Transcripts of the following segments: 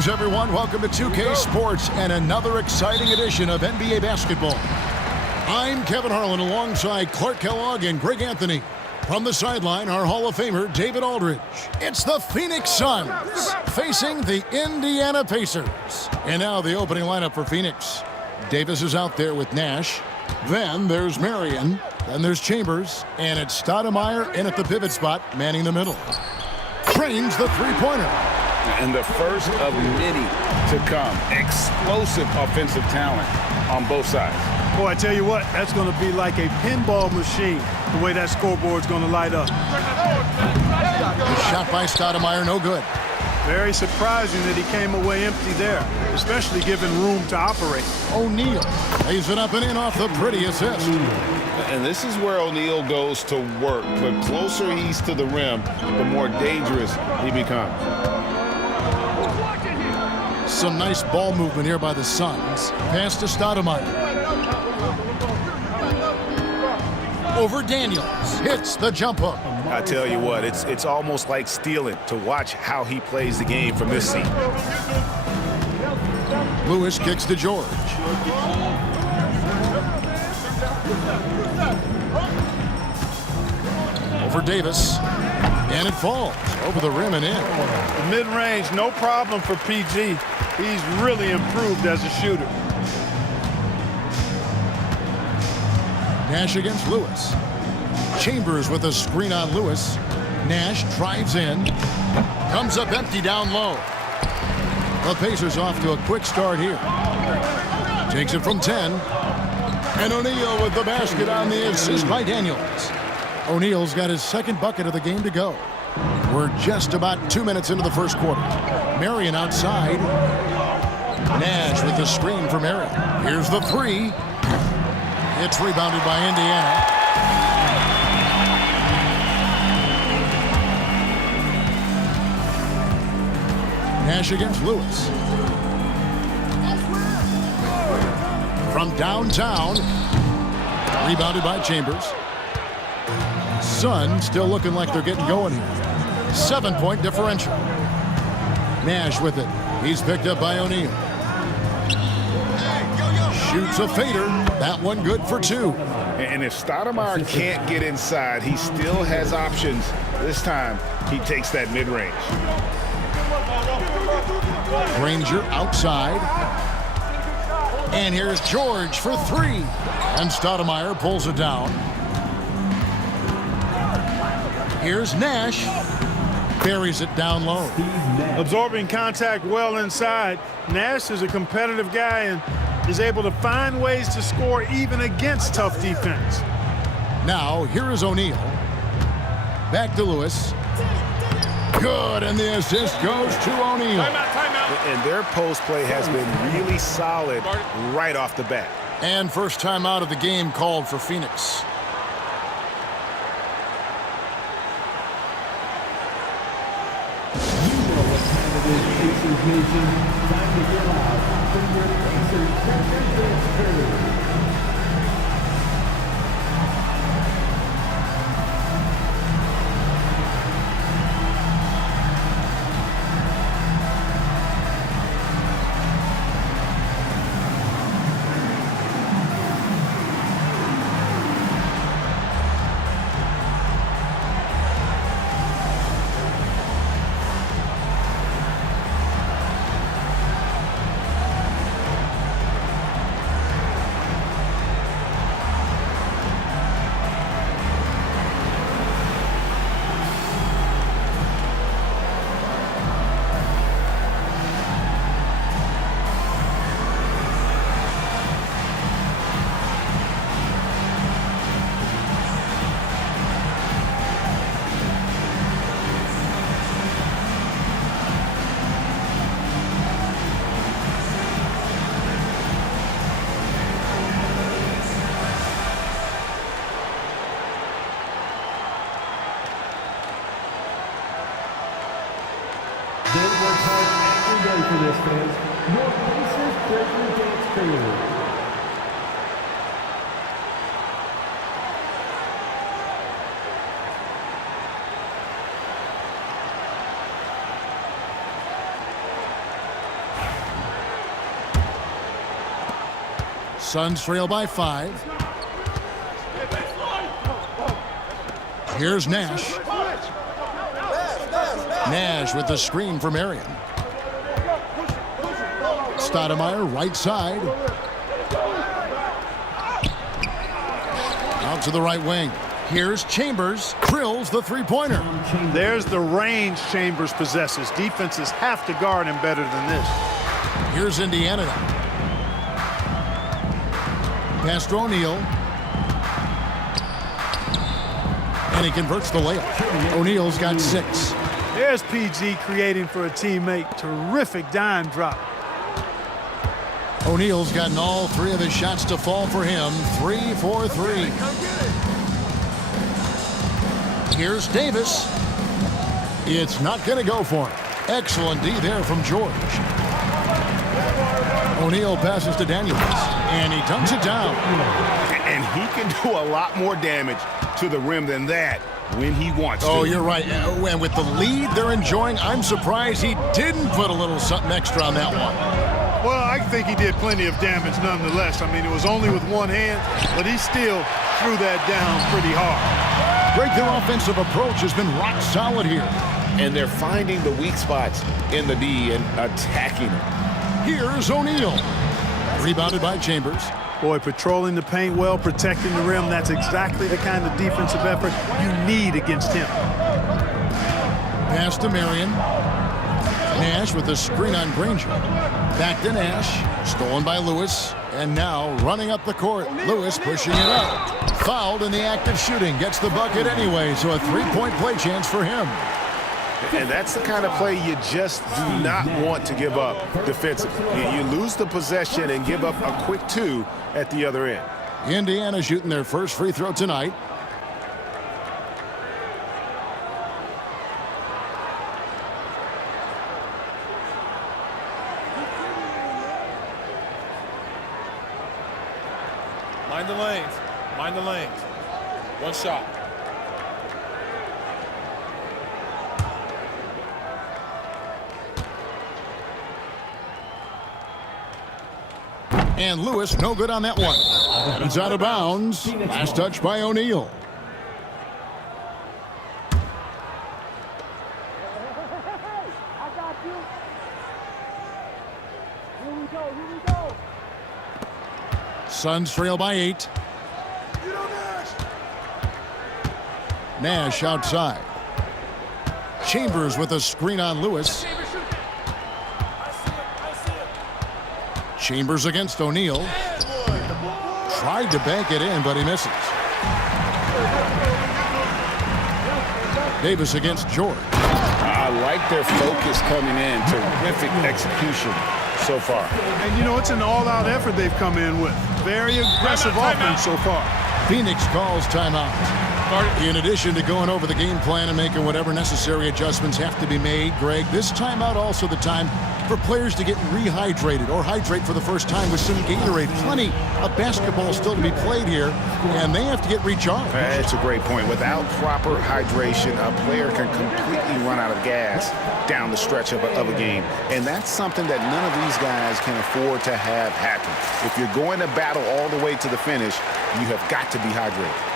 Greetings, everyone. Welcome to 2K Sports and another exciting edition of NBA basketball. I'm Kevin Harlan alongside Clark Kellogg and Greg Anthony. From the sideline, our Hall of Famer, David Aldridge. It's the Phoenix Suns facing the Indiana Pacers. And now the opening lineup for Phoenix. Davis is out there with Nash. Then there's Marion. Then there's Chambers. And it's Stoudemire in at the pivot spot, manning the middle. Trains the three-pointer. And the first of many to come. Explosive offensive talent on both sides. Boy, I tell you what, that's going to be like a pinball machine, the way that scoreboard's going to light up. The shot by Stoudemire, no good. Very surprising that he came away empty there, especially given room to operate. O'Neal lays it up and in off the pretty assist. And this is where O'Neal goes to work. The closer he's to the rim, the more dangerous he becomes. Some nice ball movement here by the Suns. Pass to Stoudemire. Over Daniels. Hits the jump hook. I tell you what, it's almost like stealing to watch how he plays the game from this seat. Lewis kicks to George. Over Davis. And it falls over the rim and in. The mid-range, no problem for PG. He's really improved as a shooter. Nash against Lewis. Chambers with a screen on Lewis. Nash drives in. Comes up empty down low. The Pacers off to a quick start here. Takes it from 10. And O'Neal with the basket on the assist by Daniels. O'Neal's got his second bucket of the game to go. We're just about 2 minutes into the first quarter. Marion outside. Nash with the screen for Marion. Here's the three. It's rebounded by Indiana. Nash against Lewis. From downtown. Rebounded by Chambers. Suns still looking like they're getting going here. 7-point differential. Nash with it. He's picked up by O'Neal. Shoots a fader. That one good for two. And if Stoudemire can't get inside, he still has options. This time, he takes that mid-range. Granger outside. And here's George for three. And Stoudemire pulls it down. Here's Nash. Buries it down low. Absorbing contact well inside. Nash is a competitive guy and is able to find ways to score even against tough defense. Now, here is O'Neal. Back to Lewis. Good, and the assist goes to O'Neal. And their post play has been really solid right off the bat. And first time out of the game called for Phoenix. Pacers Nation, time to get out from your Pacers dance crew. They work hard every day for this, fans. Your Pacers Treasure Dance Crew. Suns trail by 5. Here's Nash. Nash with the screen for Marion. Stoudemire right side. Out to the right wing. Here's Chambers. Drills the three-pointer. There's the range Chambers possesses. Defenses have to guard him better than this. Here's Indiana now. Pass to O'Neal. And he converts the layup. O'Neal's got 6. There's PG creating for a teammate. Terrific dime drop. O'Neal's gotten all 3 of his shots to fall for him. 3 for 3. Here's Davis. It's not going to go for him. Excellent D there from George. O'Neal passes to Daniels, and he dunks it down. And he can do a lot more damage to the rim than that when he wants to. Oh, you're right. And with the lead they're enjoying, I'm surprised he didn't put a little something extra on that one. Well, I think he did plenty of damage nonetheless. I mean, it was only with one hand, but he still threw that down pretty hard. Greg, their offensive approach has been rock solid here. And they're finding the weak spots in the D and attacking them. Here's O'Neal. Rebounded by Chambers. Boy, patrolling the paint well, protecting the rim. That's exactly the kind of defensive effort you need against him. Pass to Marion. Nash with the screen on Granger. Back to Nash. Stolen by Lewis. And now running up the court. Lewis pushing it up. Fouled in the act of shooting. Gets the bucket anyway, so a 3-point play chance for him. And that's the kind of play you just do not want to give up defensively. You lose the possession and give up a quick 2 at the other end. Indiana shooting their first free throw tonight. Mind the lanes. Mind the lanes. One shot. And Lewis, no good on that one. It's out of bounds. Last touch by O'Neal. Suns trail by 8. Nash outside. Chambers with a screen on Lewis. Chambers against O'Neal. Tried to bank it in, but he misses. Davis against George. I like their focus coming in. Terrific execution so far. And, you know, it's an all-out effort they've come in with. Very aggressive offense so far. Phoenix calls timeout. In addition to going over the game plan and making whatever necessary adjustments have to be made, Greg, this timeout also the time for players to get rehydrated or hydrate for the first time with some Gatorade. Plenty of basketball still to be played here, and they have to get recharged. That's a great point. Without proper hydration, a player can completely run out of gas down the stretch of a game. And that's something that none of these guys can afford to have happen. If you're going to battle all the way to the finish, you have got to be hydrated.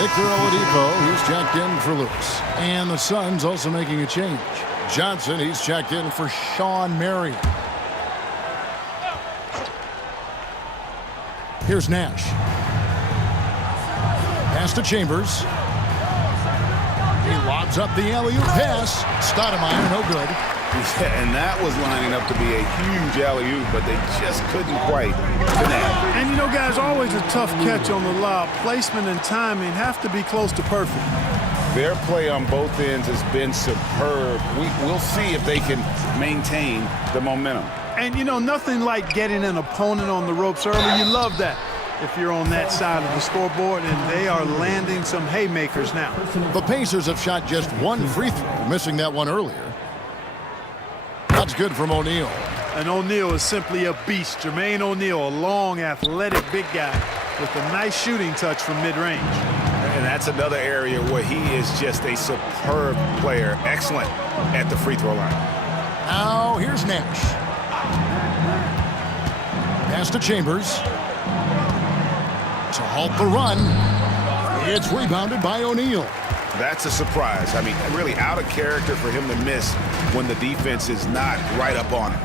Victor Oladipo, he's checked in for Lewis. And the Suns also making a change. Johnson, he's checked in for Sean Marion. Here's Nash. Pass to Chambers. lobs up the alley-oop pass. Stoudemire, no good. Yeah, and that was lining up to be a huge alley-oop, but they just couldn't quite connect. And, you know, guys, always a tough catch on the lob. Placement and timing have to be close to perfect. Their play on both ends has been superb. We'll see if they can maintain the momentum. And, you know, nothing like getting an opponent on the ropes early. You love that if you're on that side of the scoreboard, and they are landing some haymakers now. The Pacers have shot just one free throw, missing that one earlier. That's good from O'Neal. And O'Neal is simply a beast. Jermaine O'Neal, a long, athletic, big guy with a nice shooting touch from mid-range. And that's another area where he is just a superb player. Excellent at the free throw line. Now, here's Nash. Pass to Chambers. To halt the run. It's rebounded by O'Neal. That's a surprise. I mean, really out of character for him to miss when the defense is not right up on him.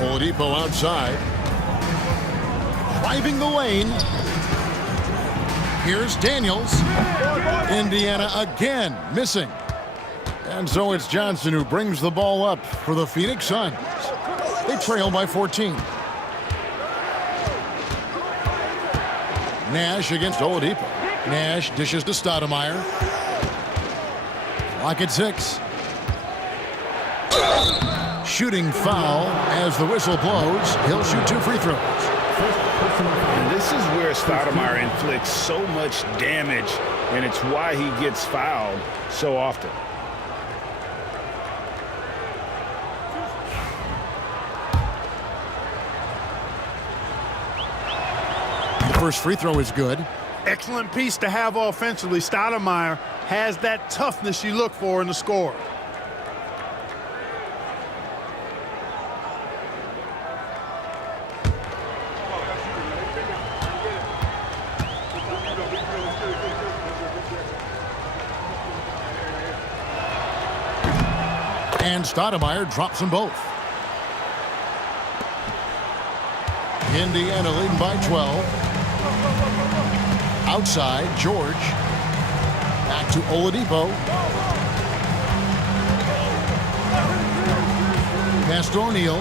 Oladipo outside. Driving the lane. Here's Daniels. Indiana again missing. And so it's Johnson who brings the ball up for the Phoenix Suns. They trail by 14. Nash against Oladipo. Nash dishes to Stoudemire. Clock at 6. Shooting foul as the whistle blows. He'll shoot 2 free throws. And this is where Stoudemire inflicts so much damage, and it's why he gets fouled so often. The first free throw is good. Excellent piece to have offensively. Stoudemire has that toughness you look for in the score. And Stoudemire drops them both. Indiana leading by 12. Outside, George. Back to Oladipo. Pass to O'Neal.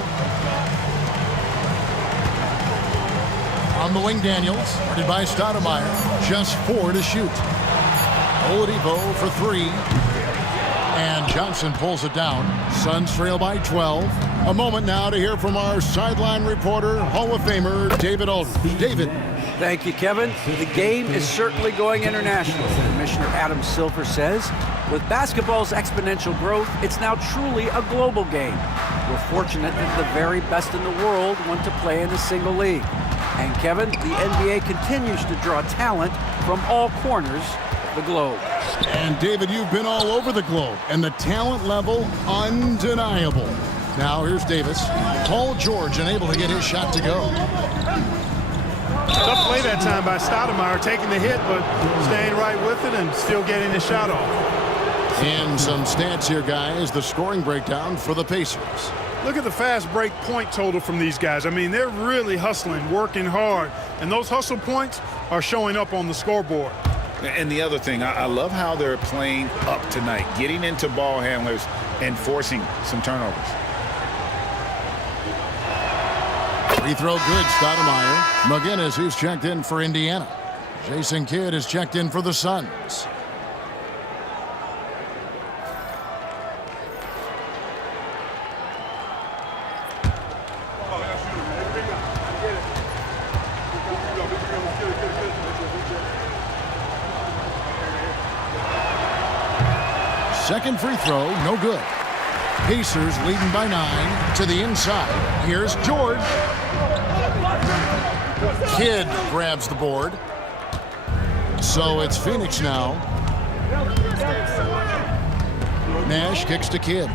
On the wing, Daniels. Guarded by Stoudemire. Just 4 to shoot. Oladipo for 3. And Johnson pulls it down. Suns trail by 12. A moment now to hear from our sideline reporter, Hall of Famer David Aldridge. David. Thank you, Kevin. The game is certainly going international. Commissioner Adam Silver says, with basketball's exponential growth, it's now truly a global game. We're fortunate that the very best in the world want to play in a single league. And Kevin, the NBA continues to draw talent from all corners of the globe. And David, you've been all over the globe, and the talent level undeniable. Now here's Davis. Paul George unable to get his shot to go. Tough play that time by Stoudemire, taking the hit, but staying right with it and still getting the shot off. And some stats here, guys. The scoring breakdown for the Pacers. Look at the fast break point total from these guys. I mean, they're really hustling, working hard, and those hustle points are showing up on the scoreboard. And the other thing, I love how they're playing up tonight, getting into ball handlers and forcing some turnovers. Free throw good, Stoudemire. McGinnis, who's checked in for Indiana. Jason Kidd is checked in for the Suns. Second free throw, no good. Pacers leading by 9 to the inside. Here's George. Kidd grabs the board. So it's Phoenix now. Nash kicks to Kidd.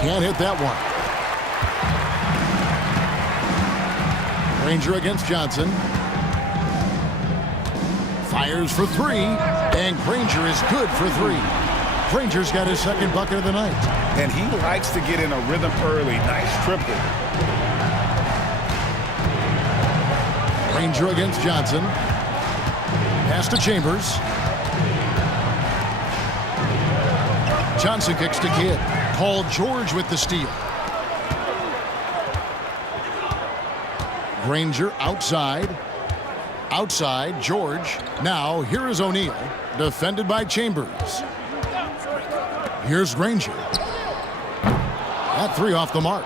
Can't hit that one. Granger against Johnson. Fires for 3, and Granger is good for 3. Granger's got his second bucket of the night. And he likes to get in a rhythm early. Nice triple. Granger against Johnson. Pass to Chambers. Johnson kicks to Kidd. Paul George with the steal. Granger outside. Outside, George. Now, here is O'Neal. Defended by Chambers. Here's Granger. That three off the mark.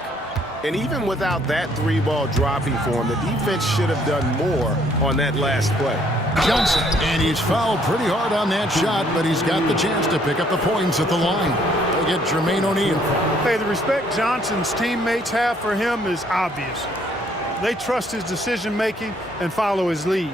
And even without that three ball dropping for him, the defense should have done more on that last play. Johnson, and he's fouled pretty hard on that shot, but he's got the chance to pick up the points at the line. They get Jermaine O'Neal. Hey, the respect Johnson's teammates have for him is obvious. They trust his decision-making and follow his lead.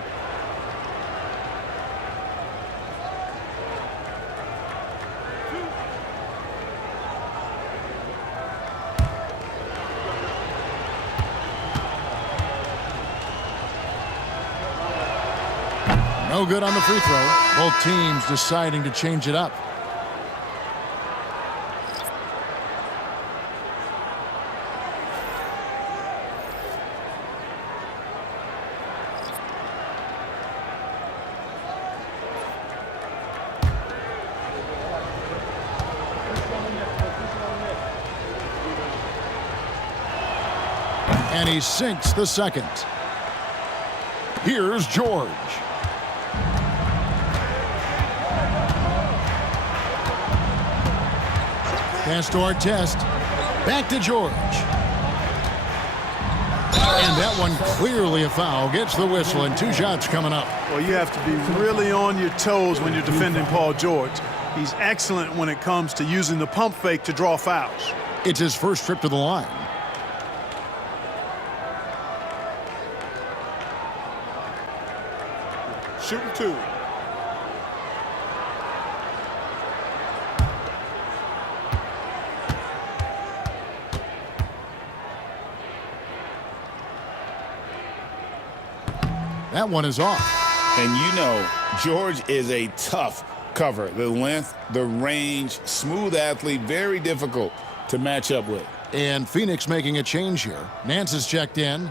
No good on the free throw. Both teams deciding to change it up. And he sinks the second. Here's George. Pass to Artest. Back to George. And that one clearly a foul. Gets the whistle and 2 shots coming up. Well, you have to be really on your toes when you're defending Paul George. He's excellent when it comes to using the pump fake to draw fouls. It's his first trip to the line. Shooting 2. That one is off. And you know, George is a tough cover. The length, the range, smooth athlete, very difficult to match up with. And Phoenix making a change here. Nance is checked in.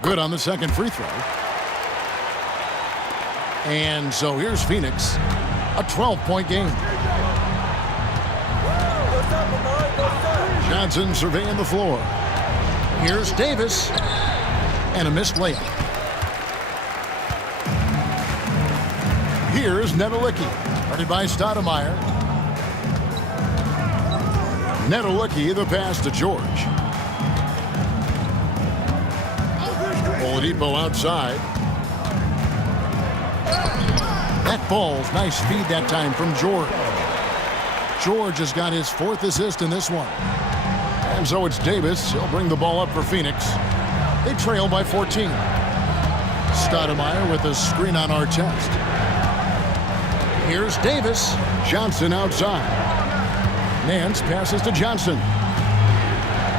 Good on the second free throw. And so here's Phoenix, a 12-point game. Johnson surveying the floor. Here's Davis, and a missed layup. Here's Nedelicki, guarded by Stoudemire. Nedelicki, the pass to George. Oladipo outside. That ball's nice speed that time from George. George has got his 4th assist in this one. And so it's Davis. He'll bring the ball up for Phoenix. They trail by 14. Stoudemire with a screen on Artest. Here's Davis. Johnson outside. Nance passes to Johnson.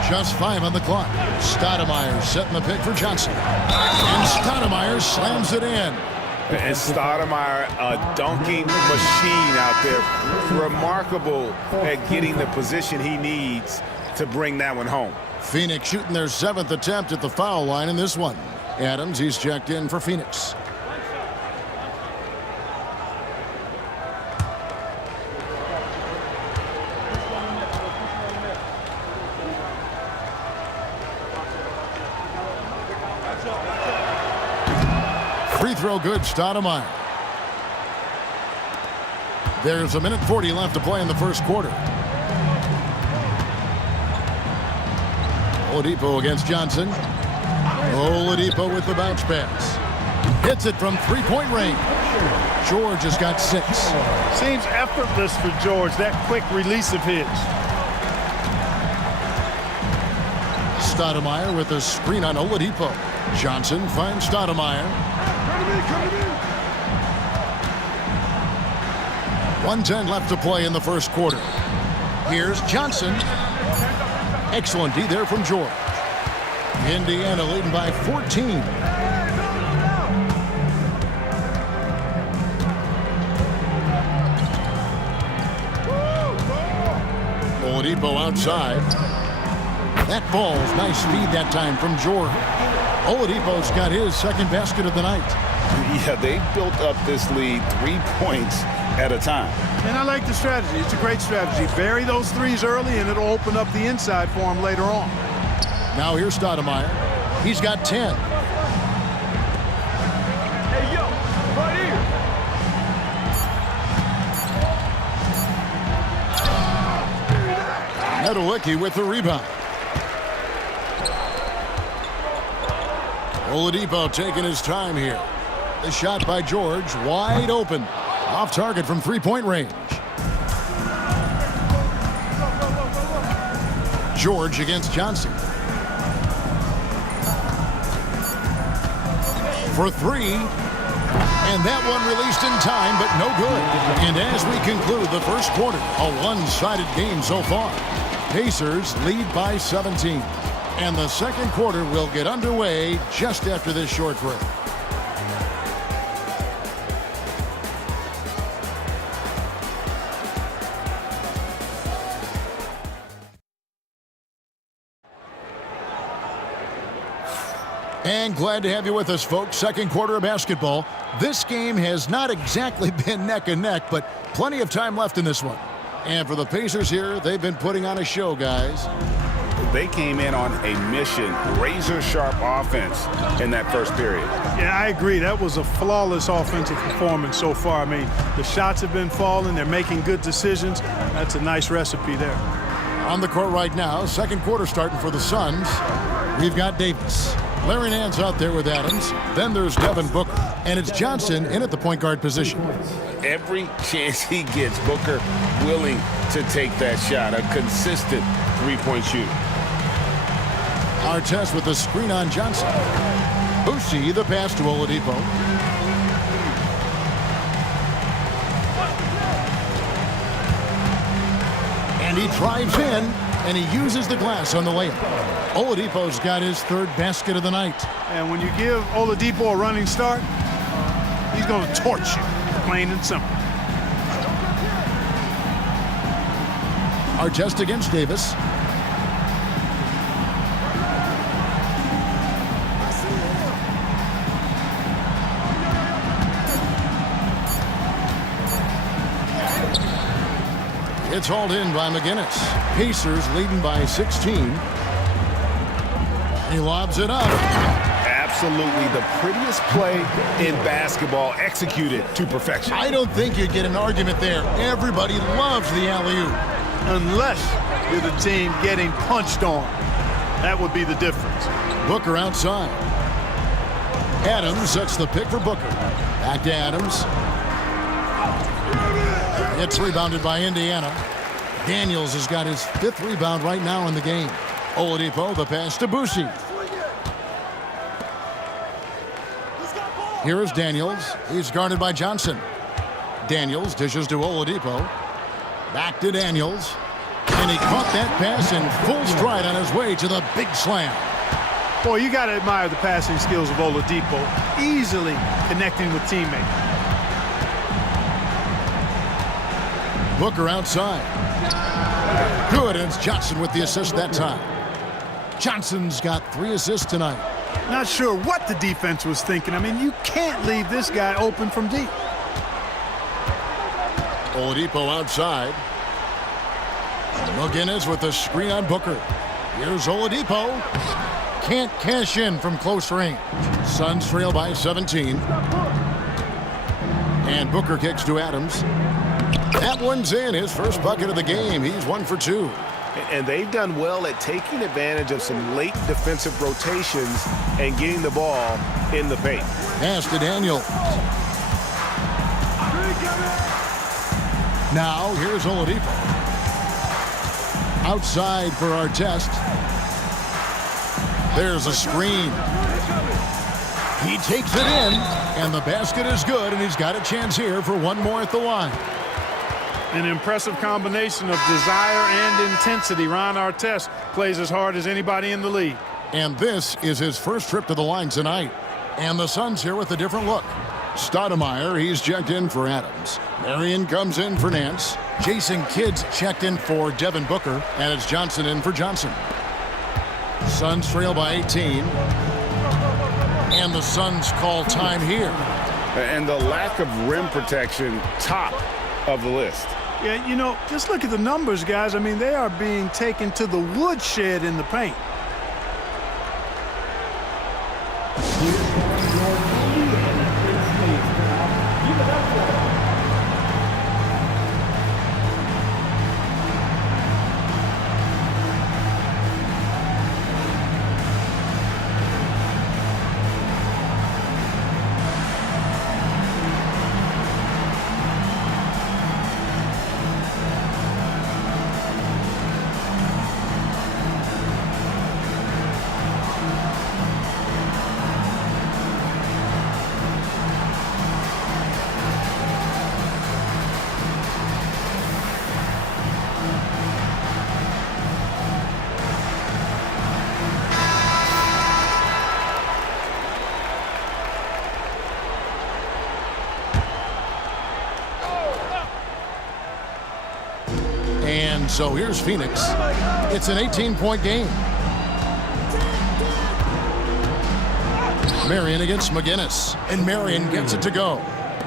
Just 5 on the clock. Stoudemire setting the pick for Johnson. And Stoudemire slams it in. And Stoudemire, a dunking machine out there. Remarkable at getting the position he needs to bring that one home. Phoenix shooting their 7th attempt at the foul line in this one. Adams, he's checked in for Phoenix. Free throw good, Stoudemire. There's a minute 40 left to play in the first quarter. Oladipo against Johnson. Oladipo with the bounce pass. Hits it from 3-point range. George has got 6. Seems effortless for George, that quick release of his. Stoudemire with a screen on Oladipo. Johnson finds Stoudemire. 1:10 left to play in the first quarter. Here's Johnson. Excellent D there from George. Indiana leading by 14. Oladipo outside. That ball's nice speed that time from George. Oladipo's got his second basket of the night. Yeah, they built up this lead 3 points at a time. And I like the strategy. It's a great strategy. Bury those threes early, and it'll open up the inside for him later on. Now here's Stoudemire. He's got 10. Hey, yo, right here. Nedelicki with the rebound. Oladipo taking his time here. The shot by George, wide open. Off target from three-point range. George against Johnson. For three. And that one released in time, but no good. And as we conclude the first quarter, a one-sided game so far. Pacers lead by 17. And the second quarter will get underway just after this short break. And glad to have you with us, folks. Second quarter of basketball. This game has not exactly been neck and neck, but plenty of time left in this one. And for the Pacers here, they've been putting on a show, guys. They came in on a mission, razor-sharp offense in that first period. Yeah, I agree. That was a flawless offensive performance so far. I mean, the shots have been falling. They're making good decisions. That's a nice recipe there. On the court right now, second quarter starting for the Suns. We've got Davis. Larry Nance out there with Adams. Then there's Devin Booker. And it's Johnson in at the point guard position. Every chance he gets, Booker willing to take that shot. A consistent three-point shooter. Artest with the screen on Johnson. Boucher, the pass to Oladipo. And he drives in, and he uses the glass on the layup. Oladipo's got his third basket of the night. And when you give Oladipo a running start, he's going to torch you, plain and simple. Artest against Davis. It's hauled in by McGinnis. Pacers leading by 16. He lobs it up. Absolutely the prettiest play in basketball, executed to perfection. I don't think you'd get an argument there. Everybody loves the alley-oop. Unless you're the team getting punched on. That would be the difference. Booker outside. Adams sets the pick for Booker. Back to Adams. It's rebounded by Indiana. Daniels has got his fifth rebound right now in the game. Oladipo, the pass to Boucher. Here is Daniels. He's guarded by Johnson. Daniels dishes to Oladipo. Back to Daniels. And he caught that pass in full stride on his way to the big slam. Boy, you got to admire the passing skills of Oladipo. Easily connecting with teammates. Booker outside. Good, and it's Johnson with the assist that time. Johnson's got 3 assists tonight. Not sure what the defense was thinking. I mean, you can't leave this guy open from deep. Oladipo outside. McGinnis with the screen on Booker. Here's Oladipo. Can't cash in from close range. Suns trail by 17. And Booker kicks to Adams. That one's in, his first bucket of the game. He's 1 for 2. And they've done well at taking advantage of some late defensive rotations and getting the ball in the paint. Pass to Daniels. Now here's Oladipo. Outside for Artest. There's a screen. He takes it in, and the basket is good, and he's got a chance here for one more at the line. An impressive combination of desire and intensity. Ron Artest plays as hard as anybody in the league. And this is his first trip to the line tonight. And the Suns here with a different look. Stoudemire, he's checked in for Adams. Marion comes in for Nance. Jason Kidd's checked in for Devin Booker. And it's Johnson in for Johnson. Suns trail by 18. And the Suns call time here. And the lack of rim protection, top of the list. Yeah, you know, just look at the numbers, guys. I mean, they are being taken to the woodshed in the paint. And so here's Phoenix. It's an 18-point game. Marion against McGinnis. And Marion gets it to go.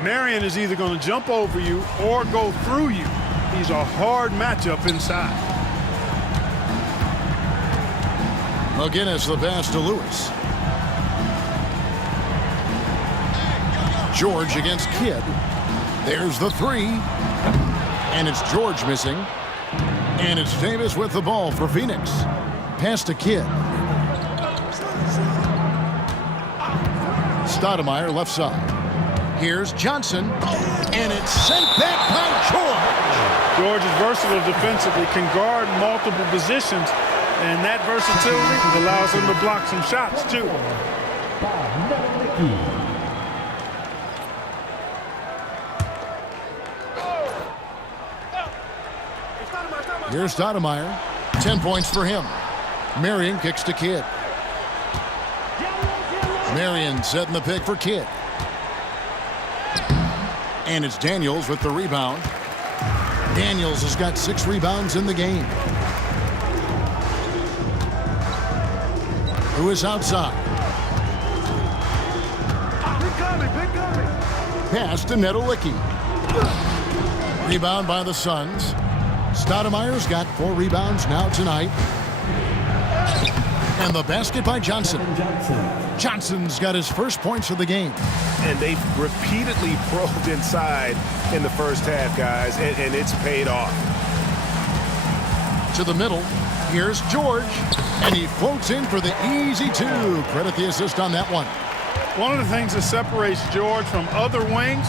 Marion is either going to jump over you or go through you. He's a hard matchup inside. McGinnis the pass to Lewis. George against Kidd. There's the three. And it's George missing. And it's Davis with the ball for Phoenix. Pass to Kidd. Stoudemire left side. Here's Johnson. And it's sent back by George. George is versatile defensively, can guard multiple positions, and that versatility allows him to block some shots, too. Here's Stoudemire. 10 points for him. Marion kicks to Kidd. Marion setting the pick for Kidd. And it's Daniels with the rebound. Daniels has got 6 rebounds in the game. Lewis outside. Pass to Nedolicki. Rebound by the Suns. Stoudemire's got 4 rebounds now tonight. And the basket by Johnson. Johnson's got his first points of the game. And they've repeatedly probed inside in the first half, guys, and it's paid off. To the middle. Here's George. And he floats in for the easy 2. Credit the assist on that one. One of the things that separates George from other wings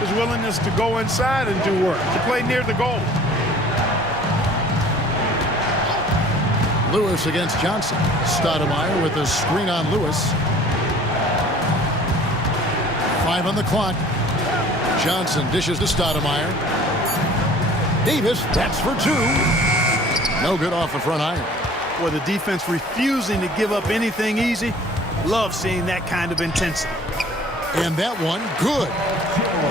is willingness to go inside and do work, to play near the goal. Lewis against Johnson. Stoudemire with a screen on Lewis. 5 on the clock. Johnson dishes to Stoudemire. Davis, that's for 2. No good off the front iron. With the defense refusing to give up anything easy, love seeing that kind of intensity. And that one, good.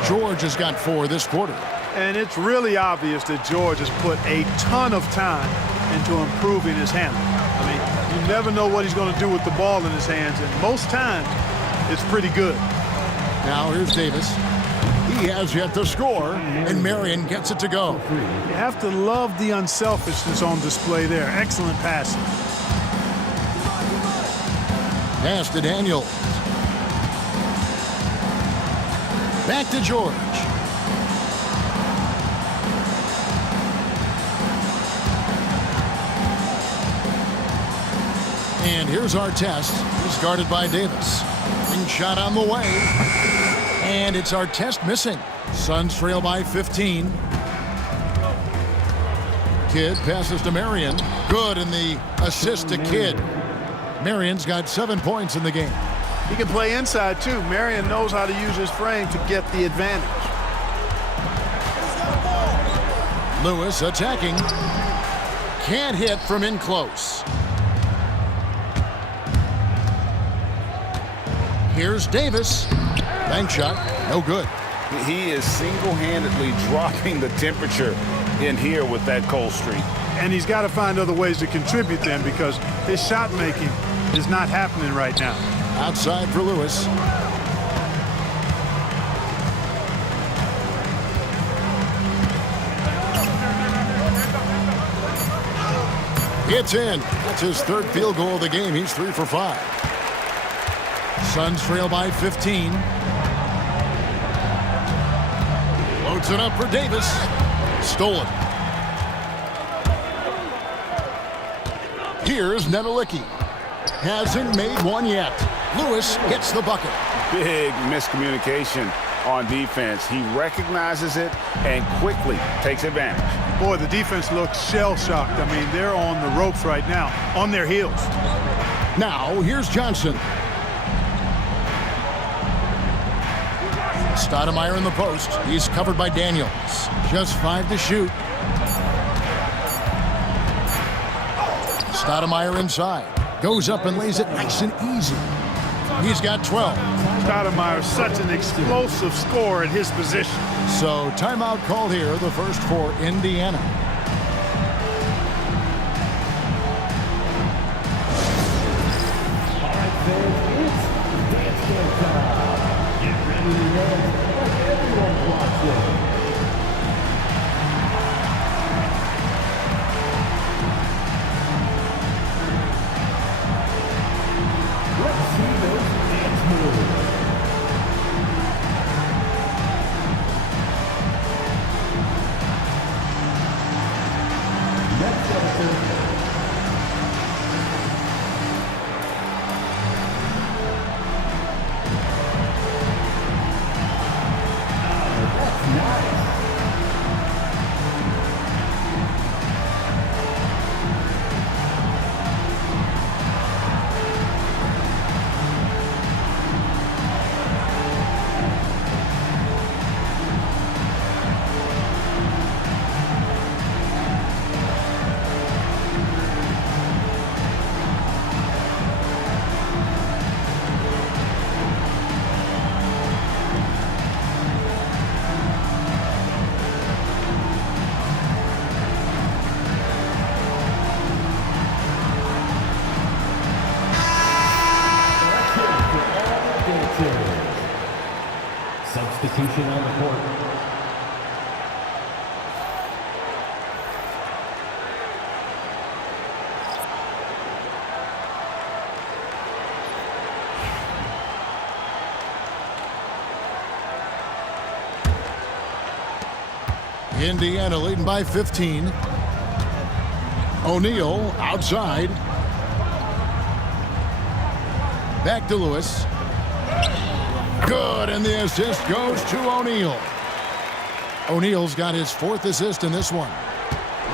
George has got 4 this quarter. And it's really obvious that George has put a ton of time into improving his handling. I mean, you never know what he's going to do with the ball in his hands, and most times it's pretty good. Now here's Davis. He has yet to score, and Marion gets it to go. You have to love the unselfishness on display there. Excellent passing. Pass to Daniels. Back to George. And here's Artest. He's guarded by Davis. Ring shot on the way. And it's Artest missing. Suns trail by 15. Kidd passes to Marion. Good, and the assist to Kidd. Marion's got 7 points in the game. He can play inside, too. Marion knows how to use his frame to get the advantage. Lewis attacking. Can't hit from in close. Here's Davis. Bank shot. No good. He is single-handedly dropping the temperature in here with that cold streak. And he's got to find other ways to contribute then, because his shot making is not happening right now. Outside for Lewis. It's in. That's his third field goal of the game. He's 3 for 5. Suns trail by 15. Loads it up for Davis. Stolen. Here's Nedelicki. Hasn't made one yet. Lewis gets the bucket. Big miscommunication on defense. He recognizes it and quickly takes advantage. Boy, the defense looks shell-shocked. I mean, they're on the ropes right now, on their heels. Now, here's Johnson. Stoudemire in the post. He's covered by Daniels. Just 5 to shoot. Stoudemire inside. Goes up and lays it nice and easy. He's got 12. Stoudemire is such an explosive scorer at his position. So timeout called here, the first for Indiana. All right, fans, it's dance game time. Get ready to dance like everyone watching. Let's see those dance moves. Next episode. Substitution on the court. Indiana leading by 15. O'Neal outside. Back to Lewis. Good, and the assist goes to O'Neal. O'Neal's got his 4th assist in this one.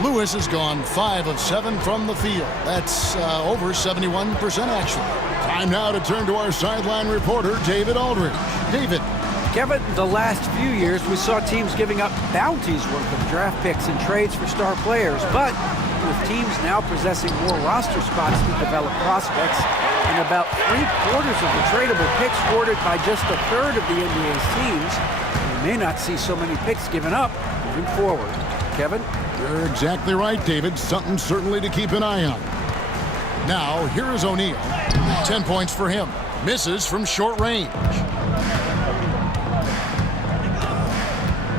Lewis has gone 5 of 7 from the field. That's over 71% actually. Time now to turn to our sideline reporter, David Aldridge. David. Kevin, the last few years we saw teams giving up bounties worth of draft picks and trades for star players, but with teams now possessing more roster spots to develop prospects and about 3/4 of the tradable picks hoarded by just 1/3 of the NBA's teams, we may not see so many picks given up moving forward. Kevin? You're exactly right, David. Something certainly to keep an eye on. Now, here is O'Neal. 10 points for him. Misses from short range.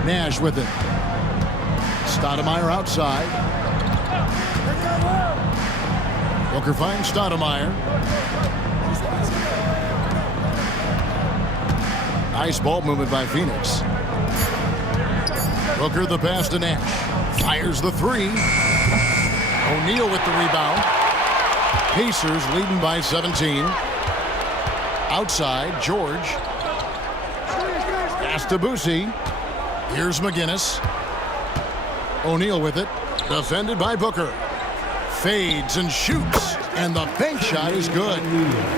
Nash with it. Stoudemire outside. Booker finds Stoudemire. Nice ball movement by Phoenix. Booker the pass to Nash. Fires the 3. O'Neal with the rebound. Pacers leading by 17. Outside, George. Pass to Boosie. Here's McGinnis. O'Neal with it. Defended by Booker. Fades and shoots. And the bank shot is good.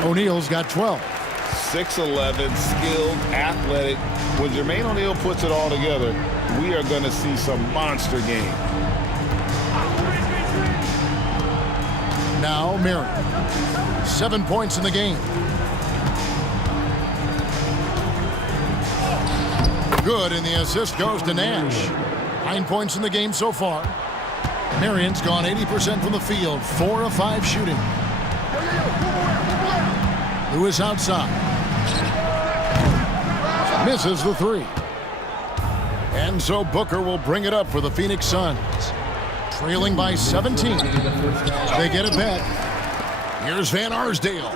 O'Neal's got 12. 6'11", skilled, athletic. When Jermaine O'Neal puts it all together, we are going to see some monster game. Now Marion. 7 points in the game. Good, and the assist goes to Nash. 9 points in the game so far. Marion's gone 80% from the field, 4 of 5 shooting. Lewis outside. Misses the 3. And so Booker will bring it up for the Phoenix Suns. Trailing by 17. They get it back. Here's Van Arsdale.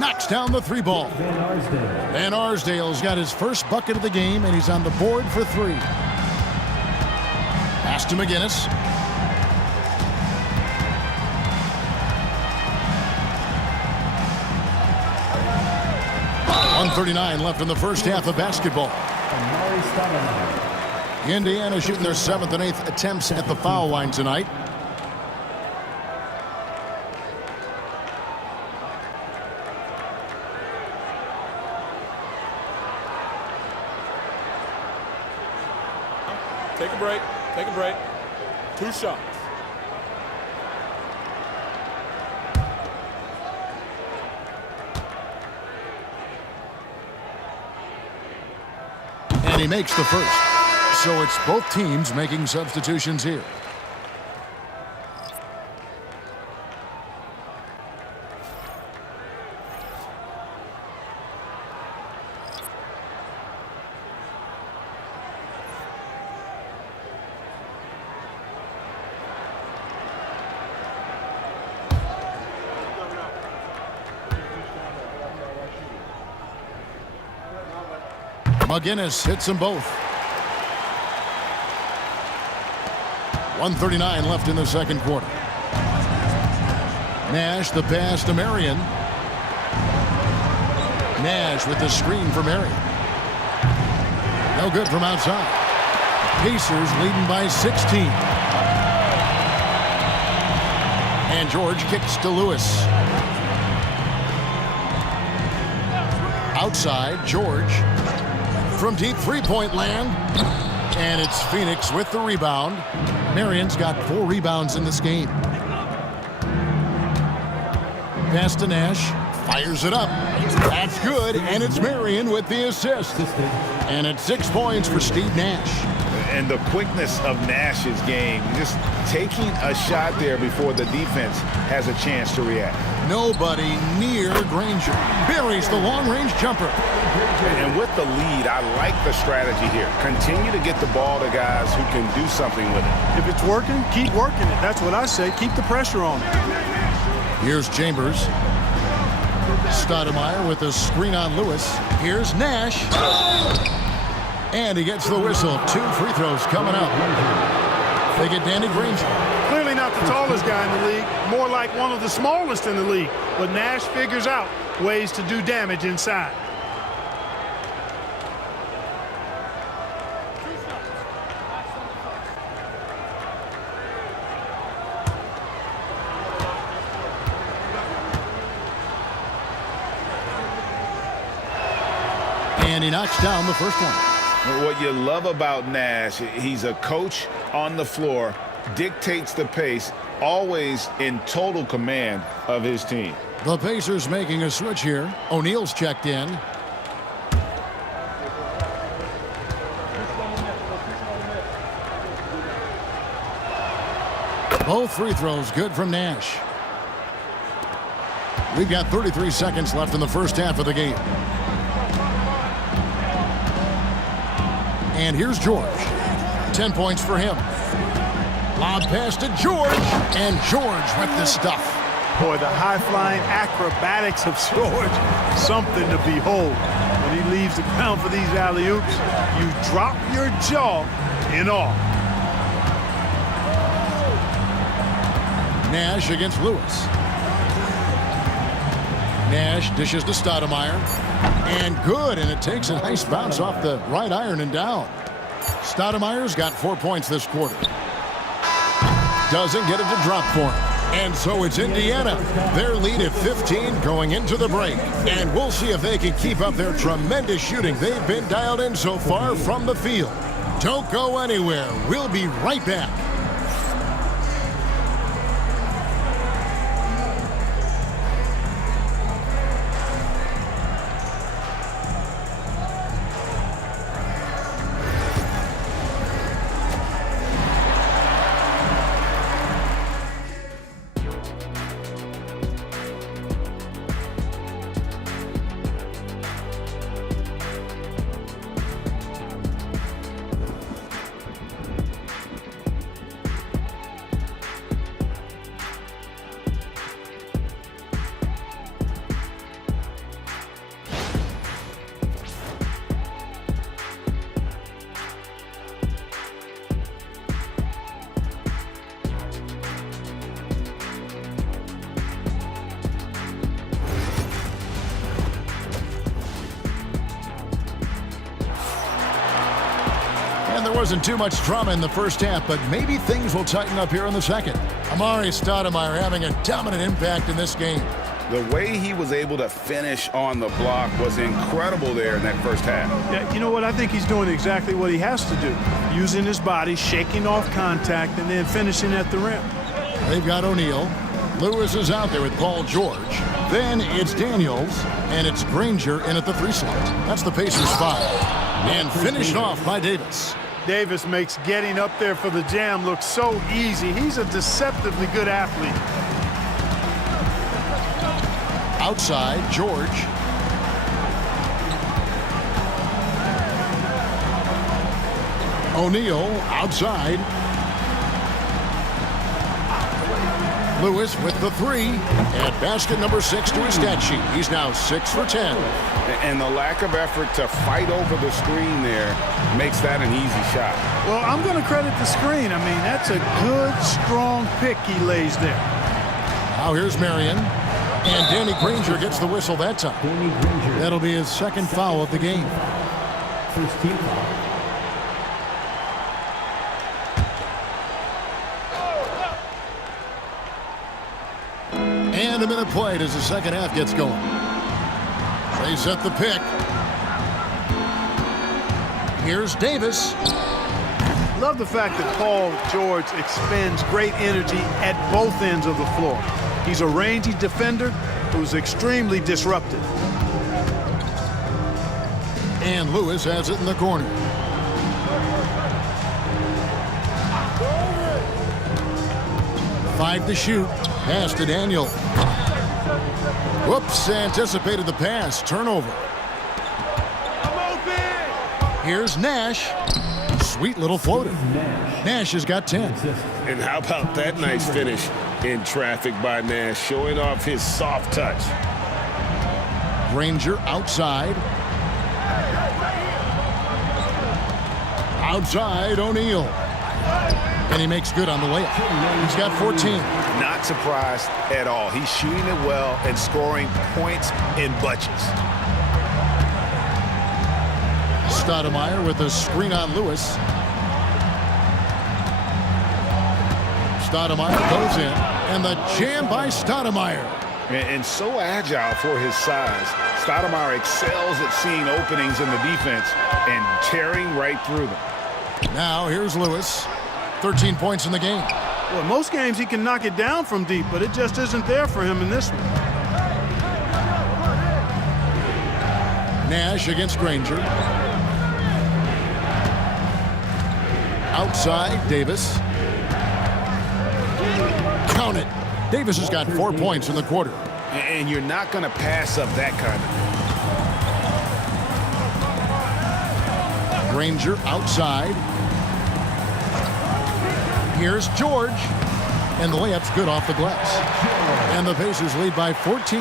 Knocks down the 3-ball. Van Arsdale's got his first bucket of the game, and he's on the board for 3. Pass to McGinnis. .139 left in the first half of basketball. Indiana shooting their 7th and 8th attempts at the foul line tonight. Take a break. Take a break. 2 shots. And he makes the first. So it's both teams making substitutions here. McGinnis hits them both. 1:39 left in the second quarter. Nash the pass to Marion. Nash with the screen for Marion. No good from outside. Pacers leading by 16. And George kicks to Lewis. Outside, George. From deep three-point land. And it's Phoenix with the rebound. Marion's got 4 rebounds in this game. Pass to Nash. Fires it up. That's good. And it's Marion with the assist. And it's 6 points for Steve Nash. And the quickness of Nash's game, just taking a shot there before the defense has a chance to react. Nobody near Granger. Buries the long-range jumper. And with the lead, I like the strategy here. Continue to get the ball to guys who can do something with it. If it's working, keep working it. That's what I say. Keep the pressure on it. Here's Chambers. Stoudemire with a screen on Lewis. Here's Nash. And he gets the whistle. 2 free throws coming up. They get Danny Granger. Clearly not the tallest guy in the league. More like one of the smallest in the league. But Nash figures out ways to do damage inside. And he knocks down the first one. What you love about Nash, he's a coach on the floor, dictates the pace, always in total command of his team. The Pacers making a switch here. O'Neal's checked in. Both free throws good from Nash. We've got 33 seconds left in the first half of the game. And here's George. 10 points for him. Lob pass to George. And George with the stuff. Boy, the high-flying acrobatics of George. Something to behold. When he leaves the ground for these alley-oops, you drop your jaw in awe. Nash against Lewis. Nash dishes to Stoudemire. And good, and it takes a nice bounce off the right iron and down. Stoudemire's got 4 points this quarter. Doesn't get it to drop for him. And so it's Indiana. Their lead at 15 going into the break. And we'll see if they can keep up their tremendous shooting they've been dialed in so far from the field. Don't go anywhere. We'll be right back. And there wasn't too much drama in the first half, but maybe things will tighten up here in the second. Amari Stoudemire having a dominant impact in this game. The way he was able to finish on the block was incredible there in that first half. Yeah, you know what? I think he's doing exactly what he has to do. Using his body, shaking off contact, and then finishing at the rim. They've got O'Neal. Lewis is out there with Paul George. Then it's Daniels, and it's Granger in at the 3 slot. That's the Pacers 5. And finished off by Davis. Davis makes getting up there for the jam look so easy. He's a deceptively good athlete. Outside, George. O'Neal outside. Lewis with the 3. And basket number 6 to his stat sheet. He's now 6 for 10. And the lack of effort to fight over the screen there makes that an easy shot. Well, I'm going to credit the screen. I mean, that's a good, strong pick he lays there. Now here's Marion. And Danny Granger gets the whistle that time. That'll be his second foul of the game. First team foul. And a minute played as the second half gets going. They set the pick. Here's Davis. Love the fact that Paul George expends great energy at both ends of the floor. He's a rangy defender who's extremely disruptive. And Lewis has it in the corner. Five to shoot. Pass to Daniel. Whoops, anticipated the pass. Turnover. Here's Nash. Sweet little floater. Nash has got 10. And how about that nice finish in traffic by Nash, showing off his soft touch. Granger outside. Outside, O'Neal. And he makes good on the layup. He's got 14. Not surprised at all. He's shooting it well and scoring points in bunches. Stoudemire with a screen on Lewis. Stoudemire goes in, and the jam by Stoudemire. And so agile for his size. Stoudemire excels at seeing openings in the defense and tearing right through them. Now here's Lewis. 13 points in the game. Well, most games he can knock it down from deep, but it just isn't there for him in this one. Nash against Granger. Outside, Davis. Count it. Davis has got 4 points in the quarter. And you're not going to pass up that kind of. Granger outside. Here's George. And the layup's good off the glass. And the Pacers lead by 14.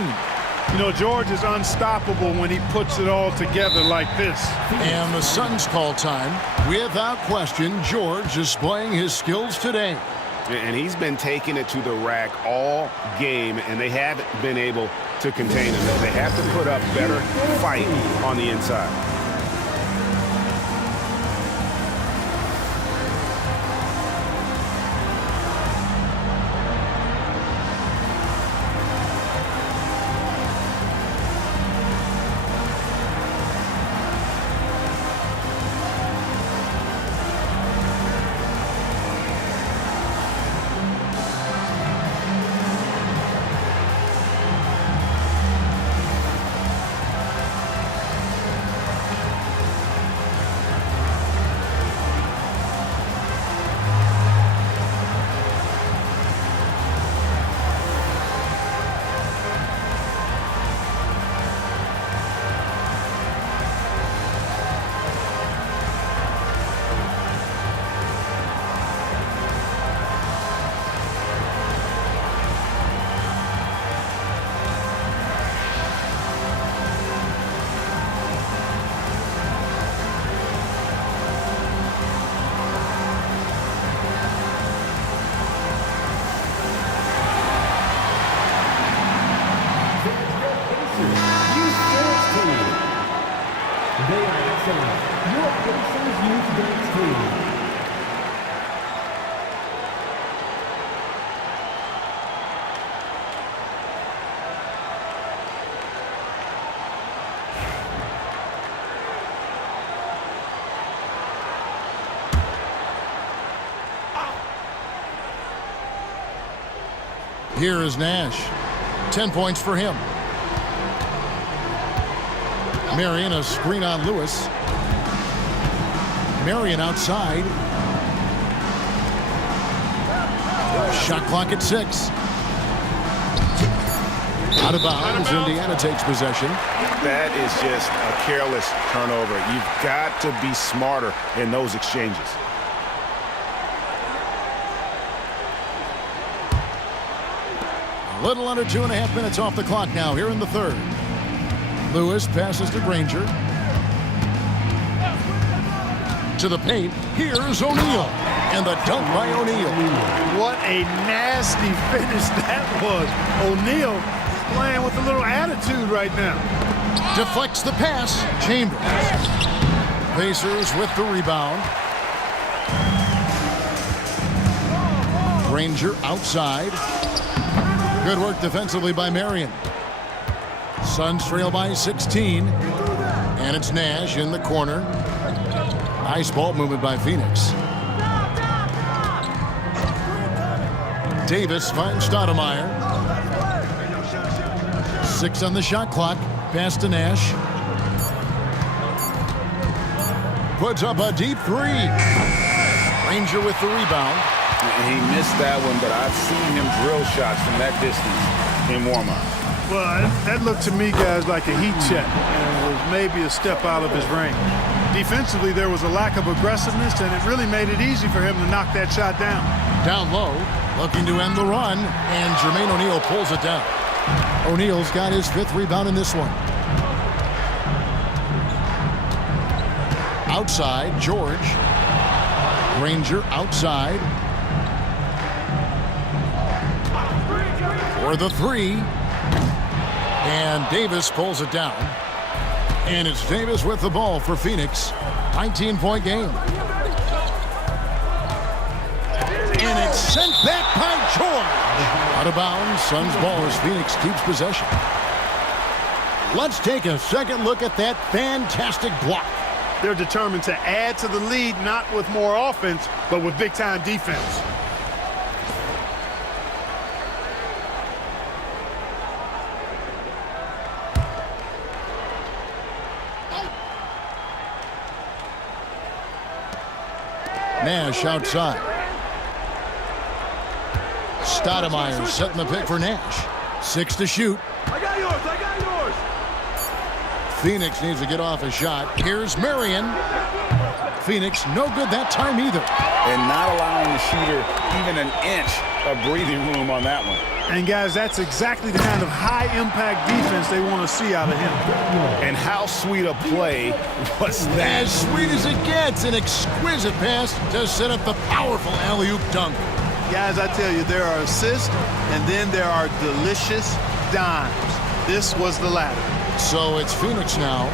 You know, George is unstoppable when he puts it all together like this. And the Suns call time. Without question, George displaying his skills today. And he's been taking it to the rack all game, and they haven't been able to contain him. They have to put up better fight on the inside. Here is Nash. 10 points for him. Marion, a screen on Lewis. Marion outside. Shot clock at 6. Out of bounds. Indiana takes possession. That is just a careless turnover. You've got to be smarter in those exchanges. A little under 2.5 minutes off the clock now here in the third. Lewis passes to Granger. To the paint. Here's O'Neal. And the dunk by O'Neal. What a nasty finish that was. O'Neal playing with a little attitude right now. Deflects the pass. Chambers. Pacers with the rebound. Granger outside. Good work defensively by Marion. Suns trail by 16. And it's Nash in the corner. Nice ball movement by Phoenix. Davis finds Stoudemire. 6 on the shot clock. Pass to Nash. Puts up a deep 3. Granger with the rebound. He missed that one, but I've seen him drill shots from that distance in warm-up. Well, that looked to me, guys, like a heat check, and was maybe a step out of his range. Defensively, there was a lack of aggressiveness, and it really made it easy for him to knock that shot down. Down low, looking to end the run, and Jermaine O'Neal pulls it down. O'Neal's got his 5th rebound in this one. Outside, George. Granger outside. For the 3. And Davis pulls it down. And it's Davis with the ball for Phoenix. 19-point game. And it's sent back by George. Out of bounds. Suns ball as Phoenix keeps possession. Let's take a second look at that fantastic block. They're determined to add to the lead, not with more offense, but with big-time defense. Nash outside. Stoudemire setting the pick for Nash. 6 to shoot. I got yours. I got yours. Phoenix needs to get off a shot. Here's Marion. Phoenix no good that time either. And not allowing the shooter even an inch of breathing room on that one. And, guys, that's exactly the kind of high-impact defense they want to see out of him. And how sweet a play was that? As sweet as it gets, an exquisite pass to set up the powerful alley-oop dunk. Guys, I tell you, there are assists, and then there are delicious dimes. This was the latter. So it's Phoenix now,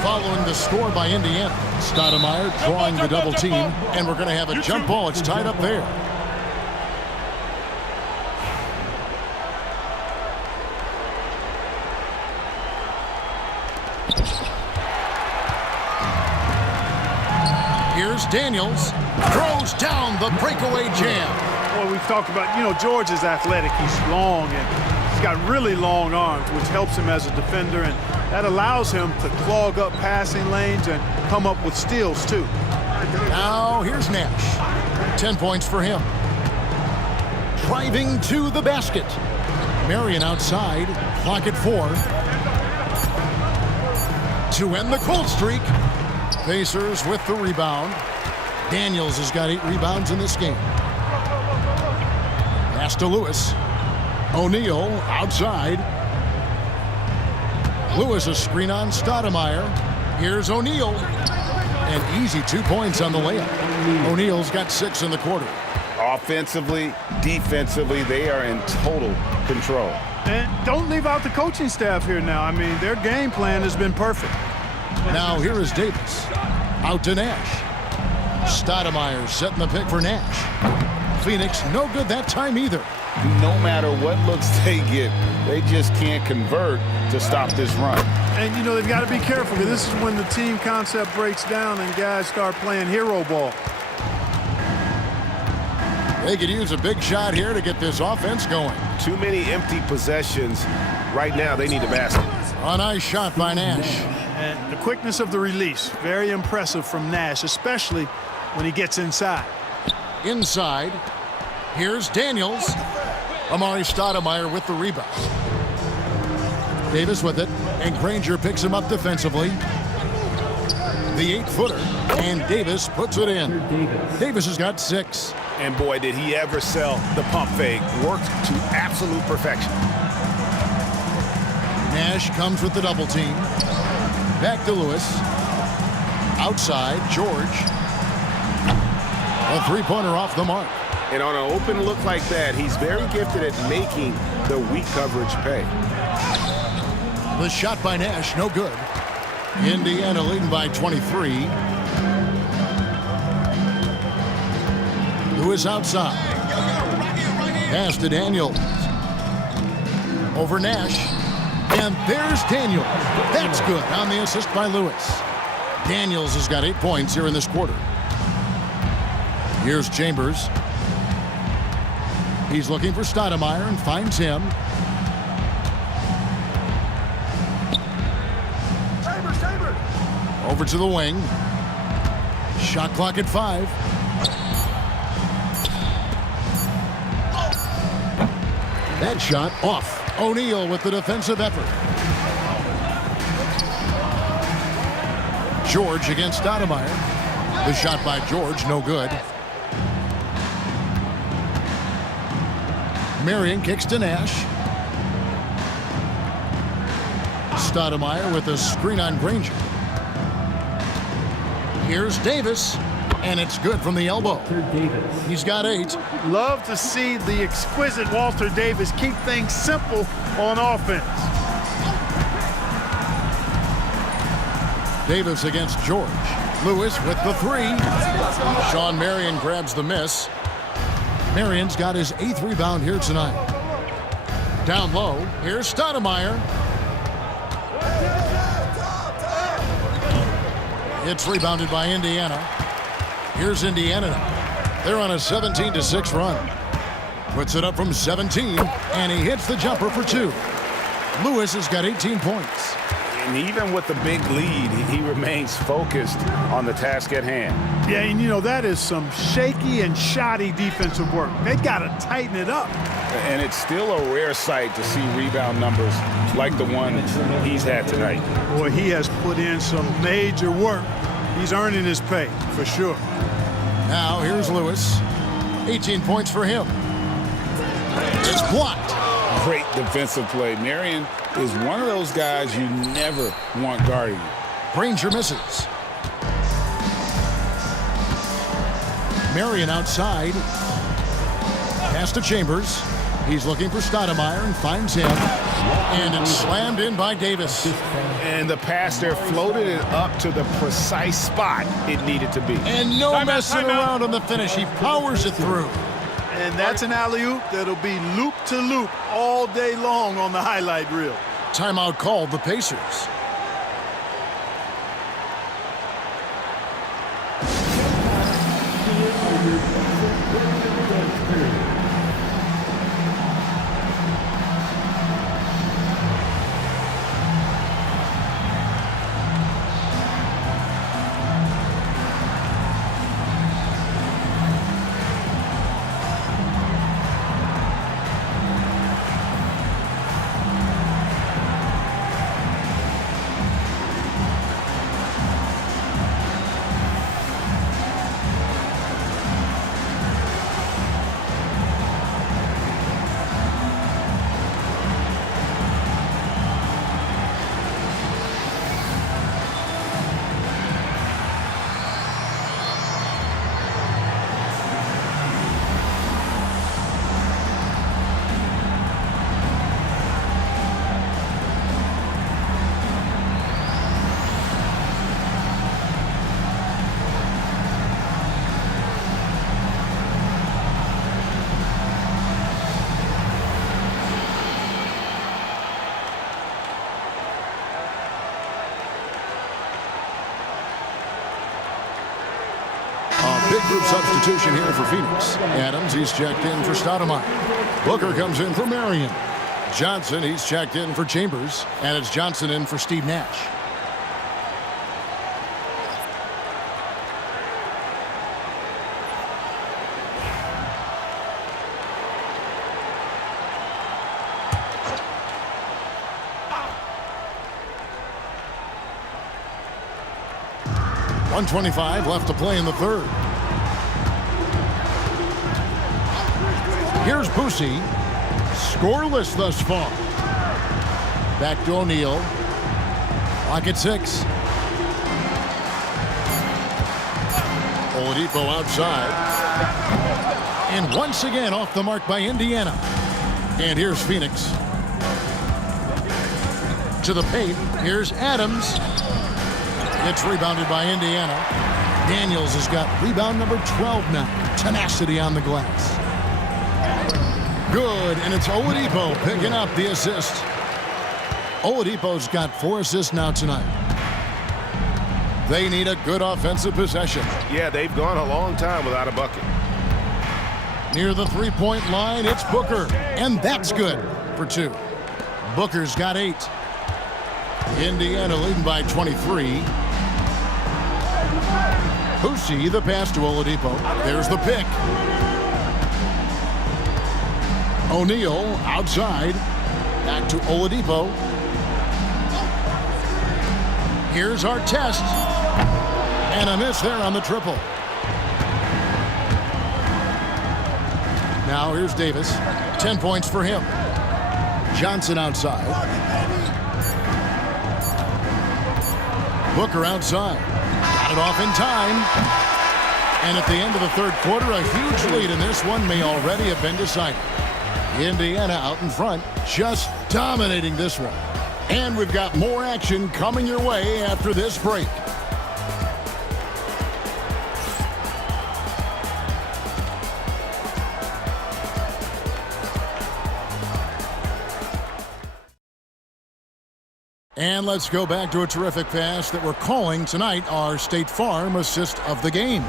following the score by Indiana. Stoudemire drawing the double team, and we're going to have a jump ball. It's tied up there. Here's Daniels. Throws down the breakaway jam. Well, we've talked about, George is athletic. He's long, and he's got really long arms, which helps him as a defender, and that allows him to clog up passing lanes and come up with steals, too. Now, here's Nash. 10 points for him. Driving to the basket. Marion outside. Clock at 4. To end the cold streak. Pacers with the rebound. Daniels has got 8 rebounds in this game. Pass to Lewis. O'Neal outside. Lewis a screen on Stoudemire. Here's O'Neal. An easy 2 points on the layup. O'Neal's got 6 in the quarter. Offensively, defensively, they are in total control. And don't leave out the coaching staff here now. I mean, their game plan has been perfect. Now here is Davis. Out to Nash. Stoudemire setting the pick for Nash. Phoenix no good that time either. No matter what looks they get, they just can't convert to stop this run. And, they've got to be careful, because this is when the team concept breaks down and guys start playing hero ball. They could use a big shot here to get this offense going. Too many empty possessions. Right now, they need a basket. A nice shot by Nash. And the quickness of the release, very impressive from Nash, especially when he gets inside. Inside, here's Daniels. Amari Stoudemire with the rebound. Davis with it, and Granger picks him up defensively. The 8-footer, and Davis puts it in. Davis has got 6. And boy, did he ever sell the pump fake. Worked to absolute perfection. Nash comes with the double team. Back to Lewis. Outside, George. A three-pointer off the mark. And on an open look like that, he's very gifted at making the weak coverage pay. The shot by Nash, no good. Indiana leading by 23. Lewis outside. Pass to Daniels. Over Nash. And there's Daniels. That's good on the assist by Lewis. Daniels has got 8 points here in this quarter. Here's Chambers. He's looking for Stoudemire and finds him. Over to the wing. Shot clock at 5. That shot off. O'Neal with the defensive effort. George against Stoudemire. The shot by George, no good. Marion kicks to Nash. Stoudemire with a screen on Granger. Here's Davis, and it's good from the elbow. He's got 8. Love to see the exquisite Walter Davis keep things simple on offense. Davis against George. Lewis with the 3. Sean Marion grabs the miss. Marion's got his 8th rebound here tonight. Down low, here's Stoudemire. It's rebounded by Indiana. Here's Indiana now. They're on a 17-6 run. Puts it up from 17, and he hits the jumper for 2. Lewis has got 18 points. And even with the big lead, he remains focused on the task at hand. Yeah, and you know, that is some shaky and shoddy defensive work. They got to tighten it up. And it's still a rare sight to see rebound numbers like the one he's had tonight. Boy, he has put in some major work. He's earning his pay, for sure. Now, here's Lewis. 18 points for him. It's blocked. Great defensive play. Marion is one of those guys you never want guarding. Granger misses. Marion outside. Pass to Chambers. He's looking for Stoudemire and finds him. And it's slammed in by Davis. And the pass there floated it up to the precise spot it needed to be. And no messing around on the finish. He powers it through. And that's an alley-oop that'll be loop to loop all day long on the highlight reel. Timeout called the Pacers. Big group substitution here for Phoenix. Adams, he's checked in for Stoudemire. Booker comes in for Marion. Johnson, he's checked in for Chambers. And it's Johnson in for Steve Nash. .125 left to play in the third. Here's Boosie. Scoreless thus far. Back to O'Neal. Clock at 6. Oladipo outside. And once again off the mark by Indiana. And here's Phoenix. To the paint. Here's Adams. It's rebounded by Indiana. Daniels has got rebound number 12 now. Tenacity on the glass. Good, and it's Oladipo picking up the assist. Oladipo's got 4 assists now tonight. They need a good offensive possession. Yeah, they've gone a long time without a bucket. Near the three-point line, it's Booker, and that's good for 2. Booker's got 8. Indiana leading by 23. Boosie, the pass to Oladipo. There's the pick. O'Neal outside. Back to Oladipo. Here's our test. And a miss there on the triple. Now here's Davis. 10 points for him. Johnson outside. Booker outside. Got it off in time. And at the end of the third quarter, a huge lead in this one may already have been decided. Indiana out in front, just dominating this one. And we've got more action coming your way after this break. And let's go back to a terrific pass that we're calling tonight our State Farm assist of the game.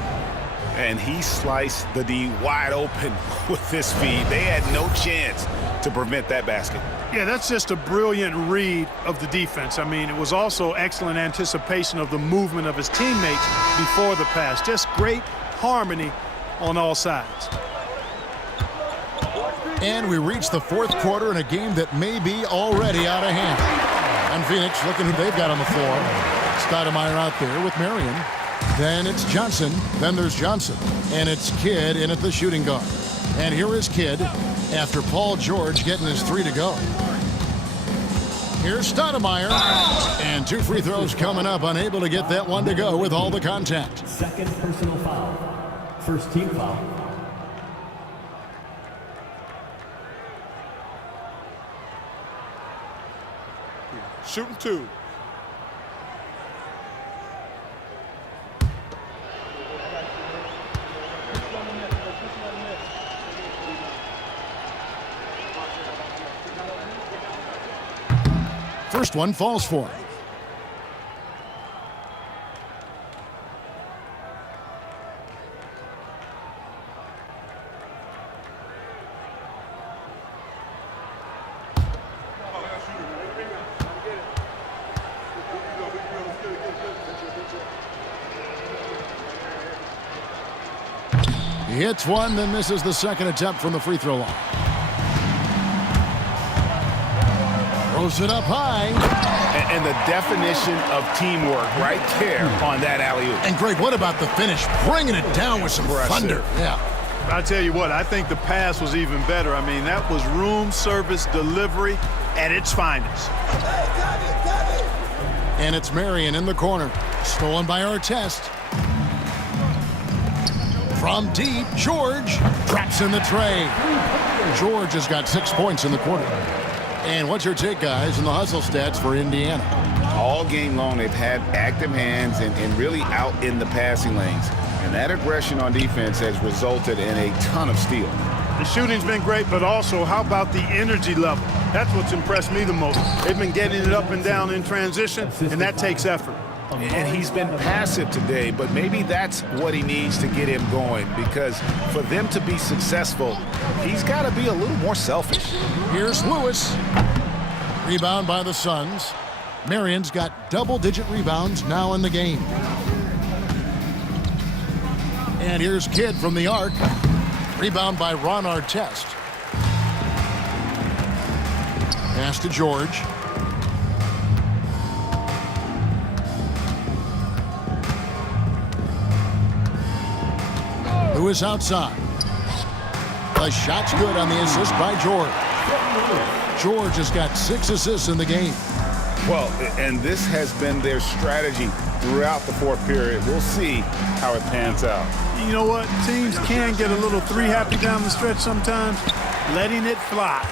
And he sliced the D wide open with his feet. They had no chance to prevent that basket. Yeah, that's just a brilliant read of the defense. I mean, it was also excellent anticipation of the movement of his teammates before the pass. Just great harmony on all sides. And we reach the fourth quarter in a game that may be already out of hand. And Phoenix, looking who they've got on the floor. Stoudemire out there with Marion. Then it's Johnson. Then there's Johnson. And it's Kidd in at the shooting guard. And here is Kidd after Paul George getting his 3 to go. Here's Stoudemire. And 2 free throws coming up. Unable to get that one to go with all the contact. Second personal foul. First team foul. Shooting 2. First one falls for him. He hits one, then misses the second attempt from the free throw line. Throws it up high. And the definition of teamwork right there on that alley-oop. And Greg, what about the finish? Bringing it down with some thunder. Yeah. I tell you what, I think the pass was even better. I mean, that was room service delivery at its finest. And it's Marion in the corner. Stolen by Artest. From deep, George traps in the tray. George has got 6 points in the quarter. And what's your take, guys, in the hustle stats for Indiana? All game long, they've had active hands and really out in the passing lanes. And that aggression on defense has resulted in a ton of steals. The shooting's been great, but also how about the energy level? That's what's impressed me the most. They've been getting it up and down in transition, and that takes effort. And he's been passive today, but maybe that's what he needs to get him going, because for them to be successful, he's got to be a little more selfish. Here's Lewis. Rebound by the Suns. Marion's got double-digit rebounds now in the game. And here's Kidd from the arc. Rebound by Ron Artest. Pass to George. Lewis outside. The shot's good on the assist by George. George has got 6 assists in the game. Well, and this has been their strategy throughout the fourth period. We'll see how it pans out. You know what? Teams can get a little three-happy down the stretch sometimes, letting it fly.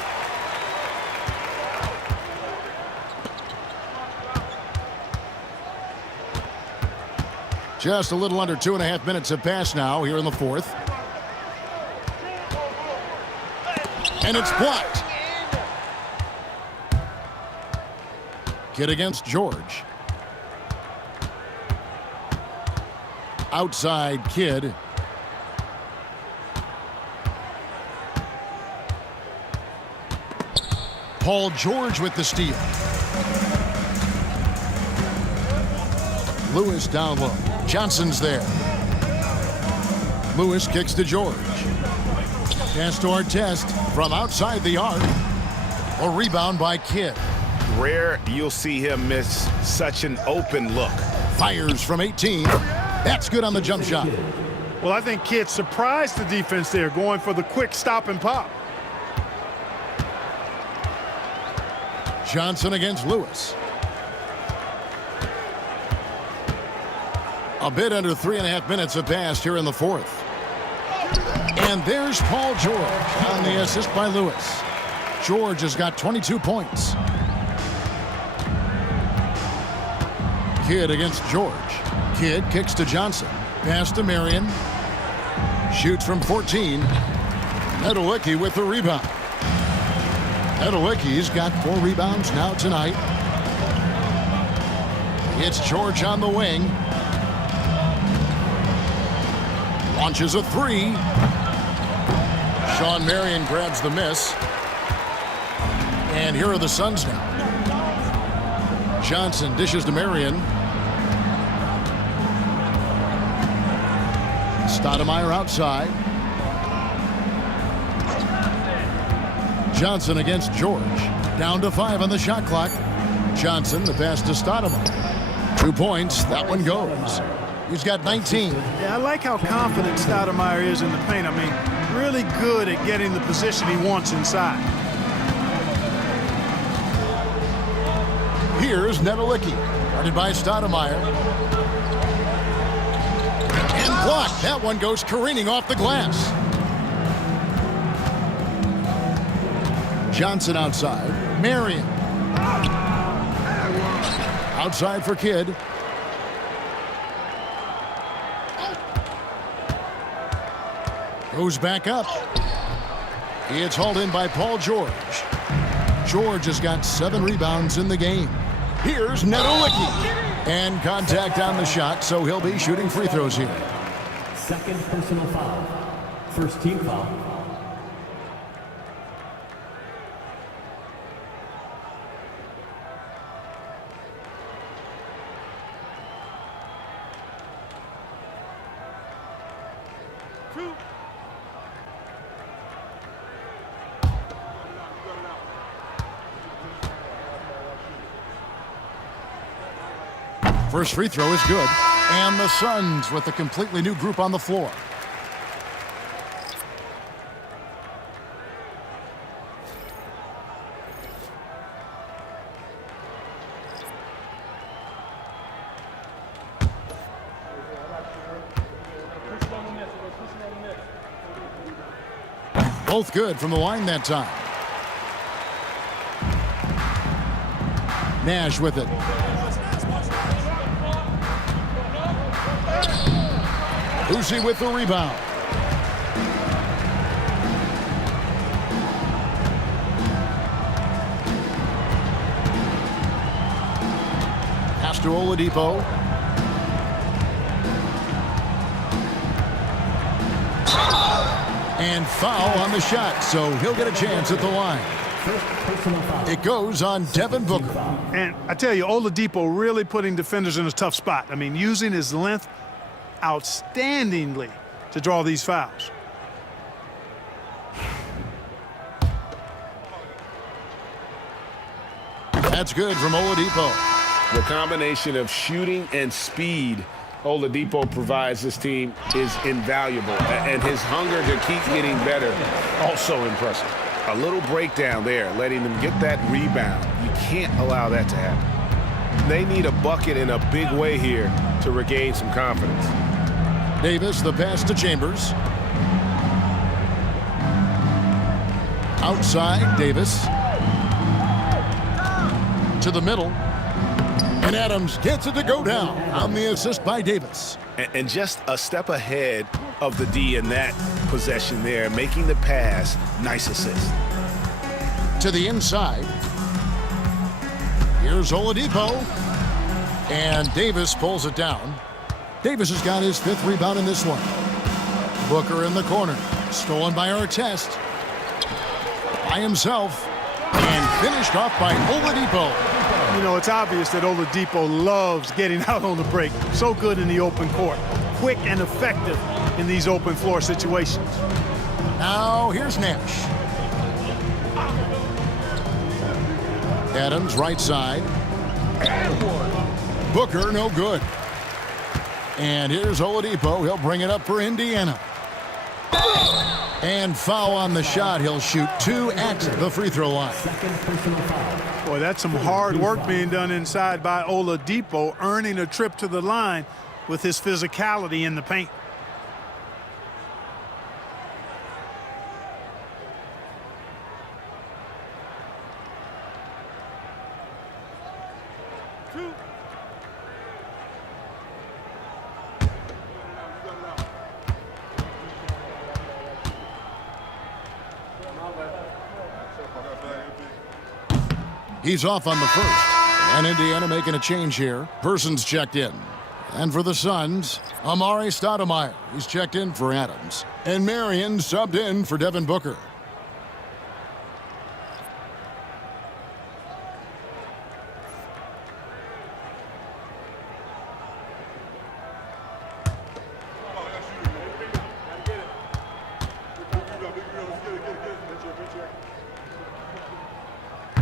Just a little under 2.5 minutes have passed now here in the fourth. And it's blocked. Kidd against George. Outside Kidd. Paul George with the steal. Lewis down low. Johnson's there. Lewis kicks to George. Pass to Artest from outside the arc. A rebound by Kidd. Rare you'll see him miss such an open look. Fires from 18. That's good on the jump shot. Well, I think Kidd surprised the defense there, going for the quick stop and pop. Johnson against Lewis. A bit under 3.5 minutes have passed here in the fourth. And there's Paul George on the assist by Lewis. George has got 22 points. Kidd against George. Kidd kicks to Johnson. Pass to Marion. Shoots from 14. Nedelicki with the rebound. Nedelicki's got 4 rebounds now tonight. It's George on the wing. Launches a 3. Sean Marion grabs the miss. And here are the Suns now. Johnson dishes to Marion. Stoudemire outside. Johnson against George. Down to 5 on the shot clock. Johnson, the pass to Stoudemire. 2 points. That one goes. He's got 19. Yeah, I like how confident Stoudemire is in the paint. I mean, really good at getting the position he wants inside. Here's Nedelicki. Guarded by Stoudemire. And blocked. That one goes careening off the glass. Johnson outside. Marion. Outside for Kidd. Goes back up. It's hauled in by Paul George. George has got 7 rebounds in the game. Here's Nedelicki. And contact on the shot, so he'll be shooting free throws here. Second personal foul. First team foul. First free throw is good. And the Suns with a completely new group on the floor. Both good from the line that time. Nash with it. Uzi with the rebound. Pass to Oladipo. And foul on the shot, so he'll get a chance at the line. It goes on Devin Booker. And I tell you, Oladipo really putting defenders in a tough spot. I mean, using his length outstandingly to draw these fouls. That's good from Oladipo. The combination of shooting and speed Oladipo provides this team is invaluable, and his hunger to keep getting better, also impressive. A little breakdown there, letting them get that rebound. You can't allow that to happen. They need a bucket in a big way here to regain some confidence. Davis, the pass to Chambers. Outside, Davis. To the middle. And Adams gets it to go down on the assist by Davis. And just a step ahead of the D in that possession there, making the pass. Nice assist. To the inside. Here's Oladipo. And Davis pulls it down. Davis has got his 5th rebound in this one. Booker in the corner. Stolen by Artest. By himself. And finished off by Oladipo. You know, it's obvious that Oladipo loves getting out on the break. So good in the open court. Quick and effective in these open floor situations. Now here's Nash. Adams right side. Booker no good. And here's Oladipo. He'll bring it up for Indiana. And foul on the shot. He'll shoot 2 at the free throw line. Boy, that's some hard work being done inside by Oladipo, earning a trip to the line with his physicality in the paint. He's off on the first. And Indiana making a change here. Person's checked in. And for the Suns, Amari Stoudemire. He's checked in for Adams. And Marion subbed in for Devin Booker.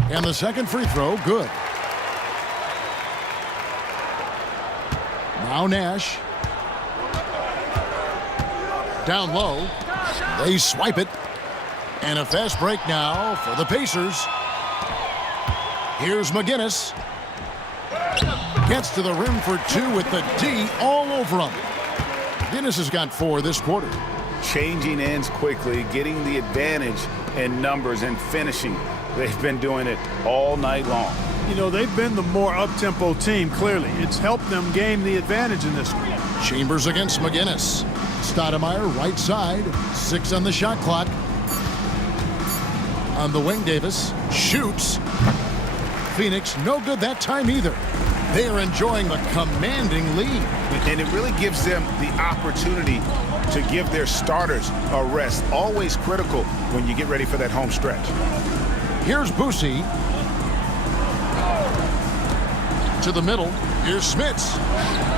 And the second free throw, good. Now Nash. Down low. They swipe it. And a fast break now for the Pacers. Here's McGinnis. Gets to the rim for 2 with the D all over him. McGinnis has got 4 this quarter. Changing ends quickly, getting the advantage in numbers and finishing. They've been doing it all night long. You know, they've been the more up-tempo team, clearly. It's helped them gain the advantage in this one. Chambers against McGinnis. Stoudemire right side. 6 on the shot clock. On the wing, Davis shoots. Phoenix no good that time either. They are enjoying the commanding lead. And it really gives them the opportunity to give their starters a rest. Always critical when you get ready for that home stretch. Here's Boosie. To the middle. Here's Smits.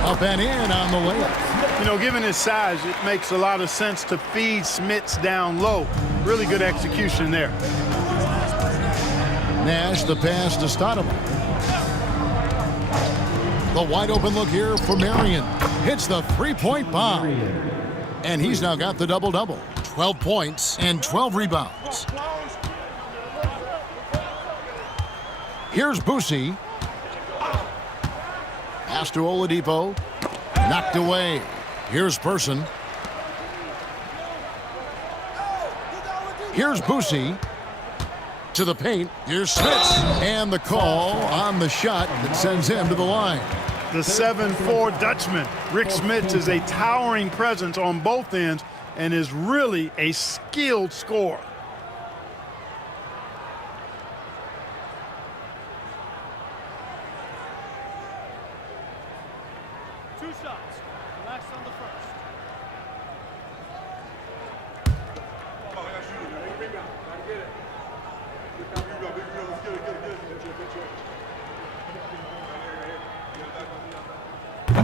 Up and in on the layup. You know, given his size, it makes a lot of sense to feed Smits down low. Really good execution there. Nash, the pass to Stoudemire. The wide open look here for Marion. Hits the three-point bomb. And he's now got the double-double. 12 points and 12 rebounds. Here's Boosie. Pass to Oladipo. Knocked away. Here's Person. Here's Boosie. To the paint. Here's Smits. And the call on the shot that sends him to the line. The 7'4" Dutchman. Rick Smits is a towering presence on both ends and is really a skilled scorer. Two shots. Relax on the first.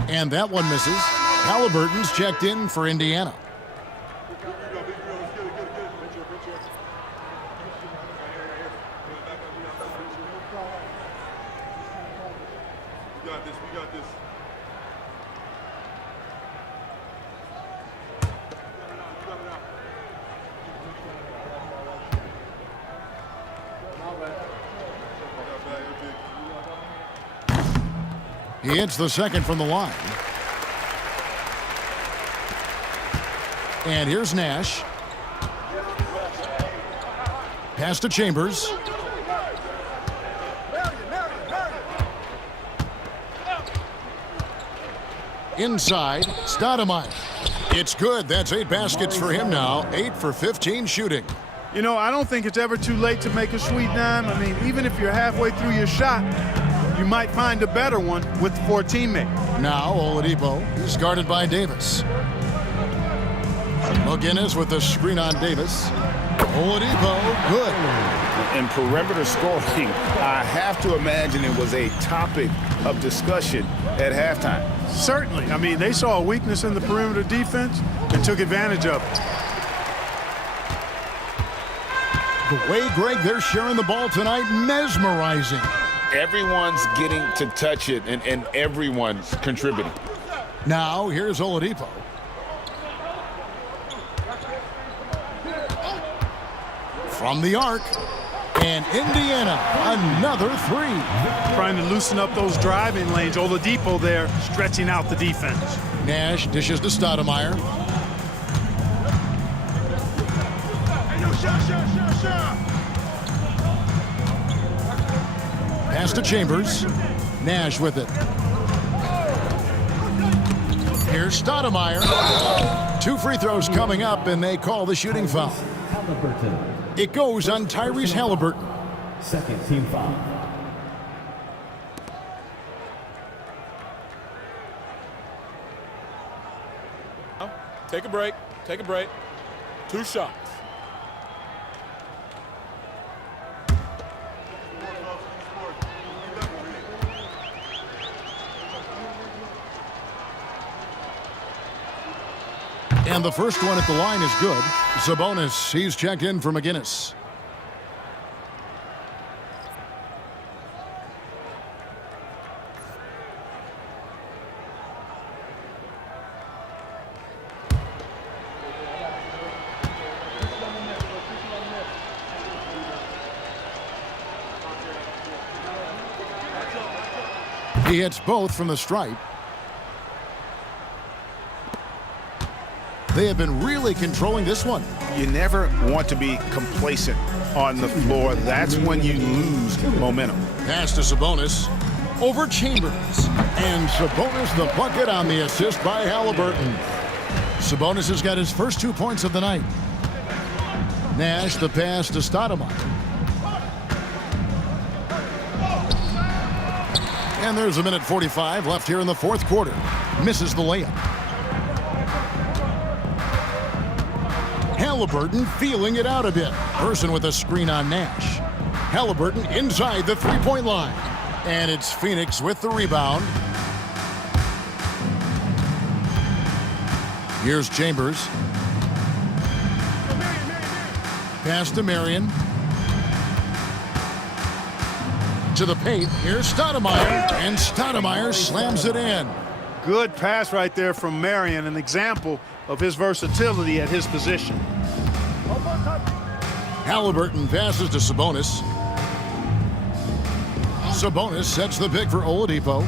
And that one misses. Halliburton's checked in for Indiana. We got this. He hits the second from the line. And here's Nash. Pass to Chambers. Inside, Stoudemire. It's good. That's 8 baskets for him now. 8 for 15 shooting. You know, I don't think it's ever too late to make a sweet dime. I mean, even if you're halfway through your shot, you might find a better one for a teammate. Now Oladipo is guarded by Davis. McGinnis with the screen on Davis. Oladipo, good. In perimeter scoring, I have to imagine it was a topic of discussion at halftime. Certainly. I mean, they saw a weakness in the perimeter defense and took advantage of it. The way, Greg, they're sharing the ball tonight, mesmerizing. Everyone's getting to touch it, and everyone's contributing. Now, here's Oladipo. From the arc, and Indiana, another 3. Trying to loosen up those driving lanes. Oladipo there, stretching out the defense. Nash dishes to Stoudemire. Pass to Chambers. Nash with it. Here's Stoudemire. 2 free throws coming up, and they call the shooting foul. Halliburton. It goes on Tyrese Halliburton. Second team foul. Take a break. Take a break. 2 shots. And the first one at the line is good. Sabonis, he's checked in for McGinnis. He hits both from the stripe. They have been really controlling this one. You never want to be complacent on the floor. That's when you lose momentum. Pass to Sabonis. Over Chambers. And Sabonis the bucket on the assist by Halliburton. Sabonis has got his first 2 points of the night. Nash the pass to Stoudemire. And there's 1:45 left here in the fourth quarter. Misses the layup. Halliburton feeling it out a bit. Person with a screen on Nash. Halliburton inside the three-point line. And it's Phoenix with the rebound. Here's Chambers. Pass to Marion. To the paint. Here's Stoudemire. And Stoudemire slams it in. Good pass right there from Marion, an example of his versatility at his position. Halliburton passes to Sabonis. Sabonis sets the pick for Oladipo.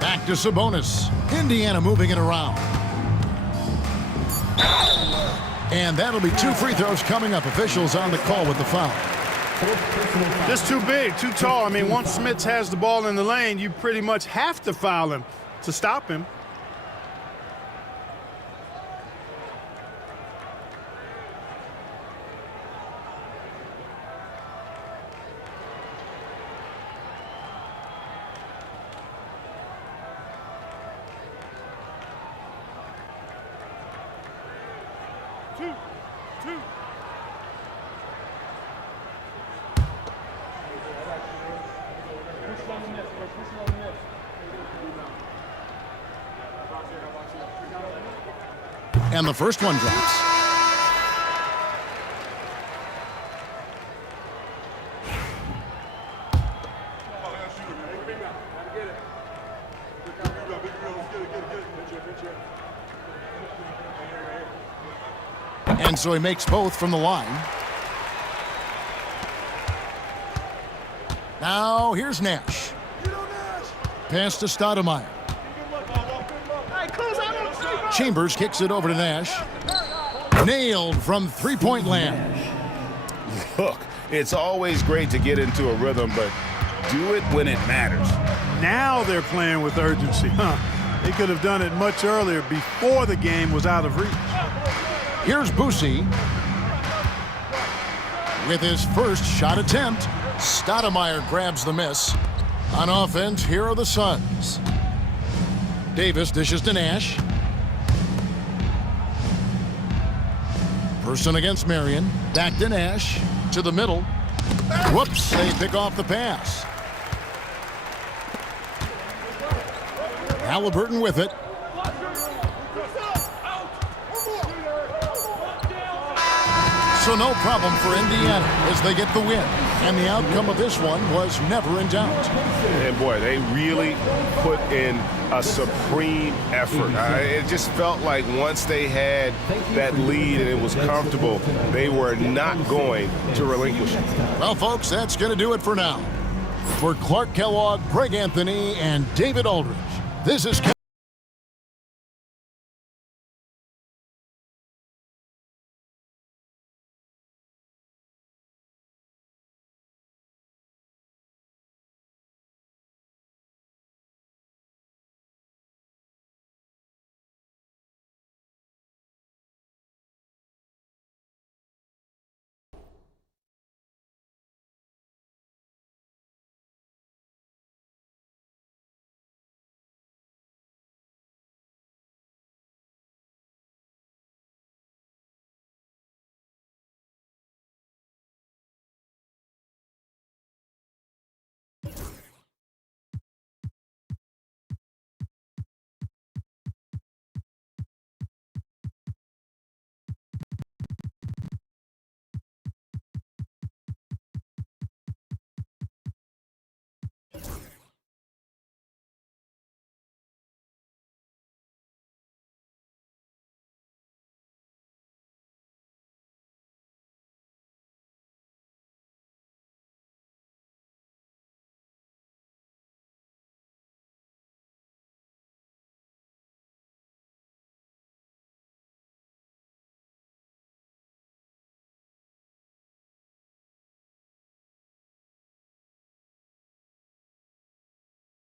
Back to Sabonis. Indiana moving it around. And that'll be 2 free throws coming up. Officials on the call with the foul. Just too big, too tall. I mean, once Smits has the ball in the lane, you pretty much have to foul him to stop him. And the first one drops. And so he makes both from the line. Now here's Nash. Pass to Stoudemire. Chambers kicks it over to Nash. Nailed from three-point land. Look, it's always great to get into a rhythm, but do it when it matters. Now they're playing with urgency. They could have done it much earlier before the game was out of reach. Here's Boosie. With his first shot attempt, Stoudemire grabs the miss. On offense, here are the Suns. Davis dishes to Nash. Person against Marion. Back to Nash. To the middle. Whoops, they pick off the pass. Halliburton with it. So no problem for Indiana as they get the win. And the outcome of this one was never in doubt. And boy, they really put in a supreme effort. It just felt like once they had that lead and it was comfortable, they were not going to relinquish it. Well, folks, that's going to do it for now. For Clark Kellogg, Greg Anthony, and David Aldridge, this is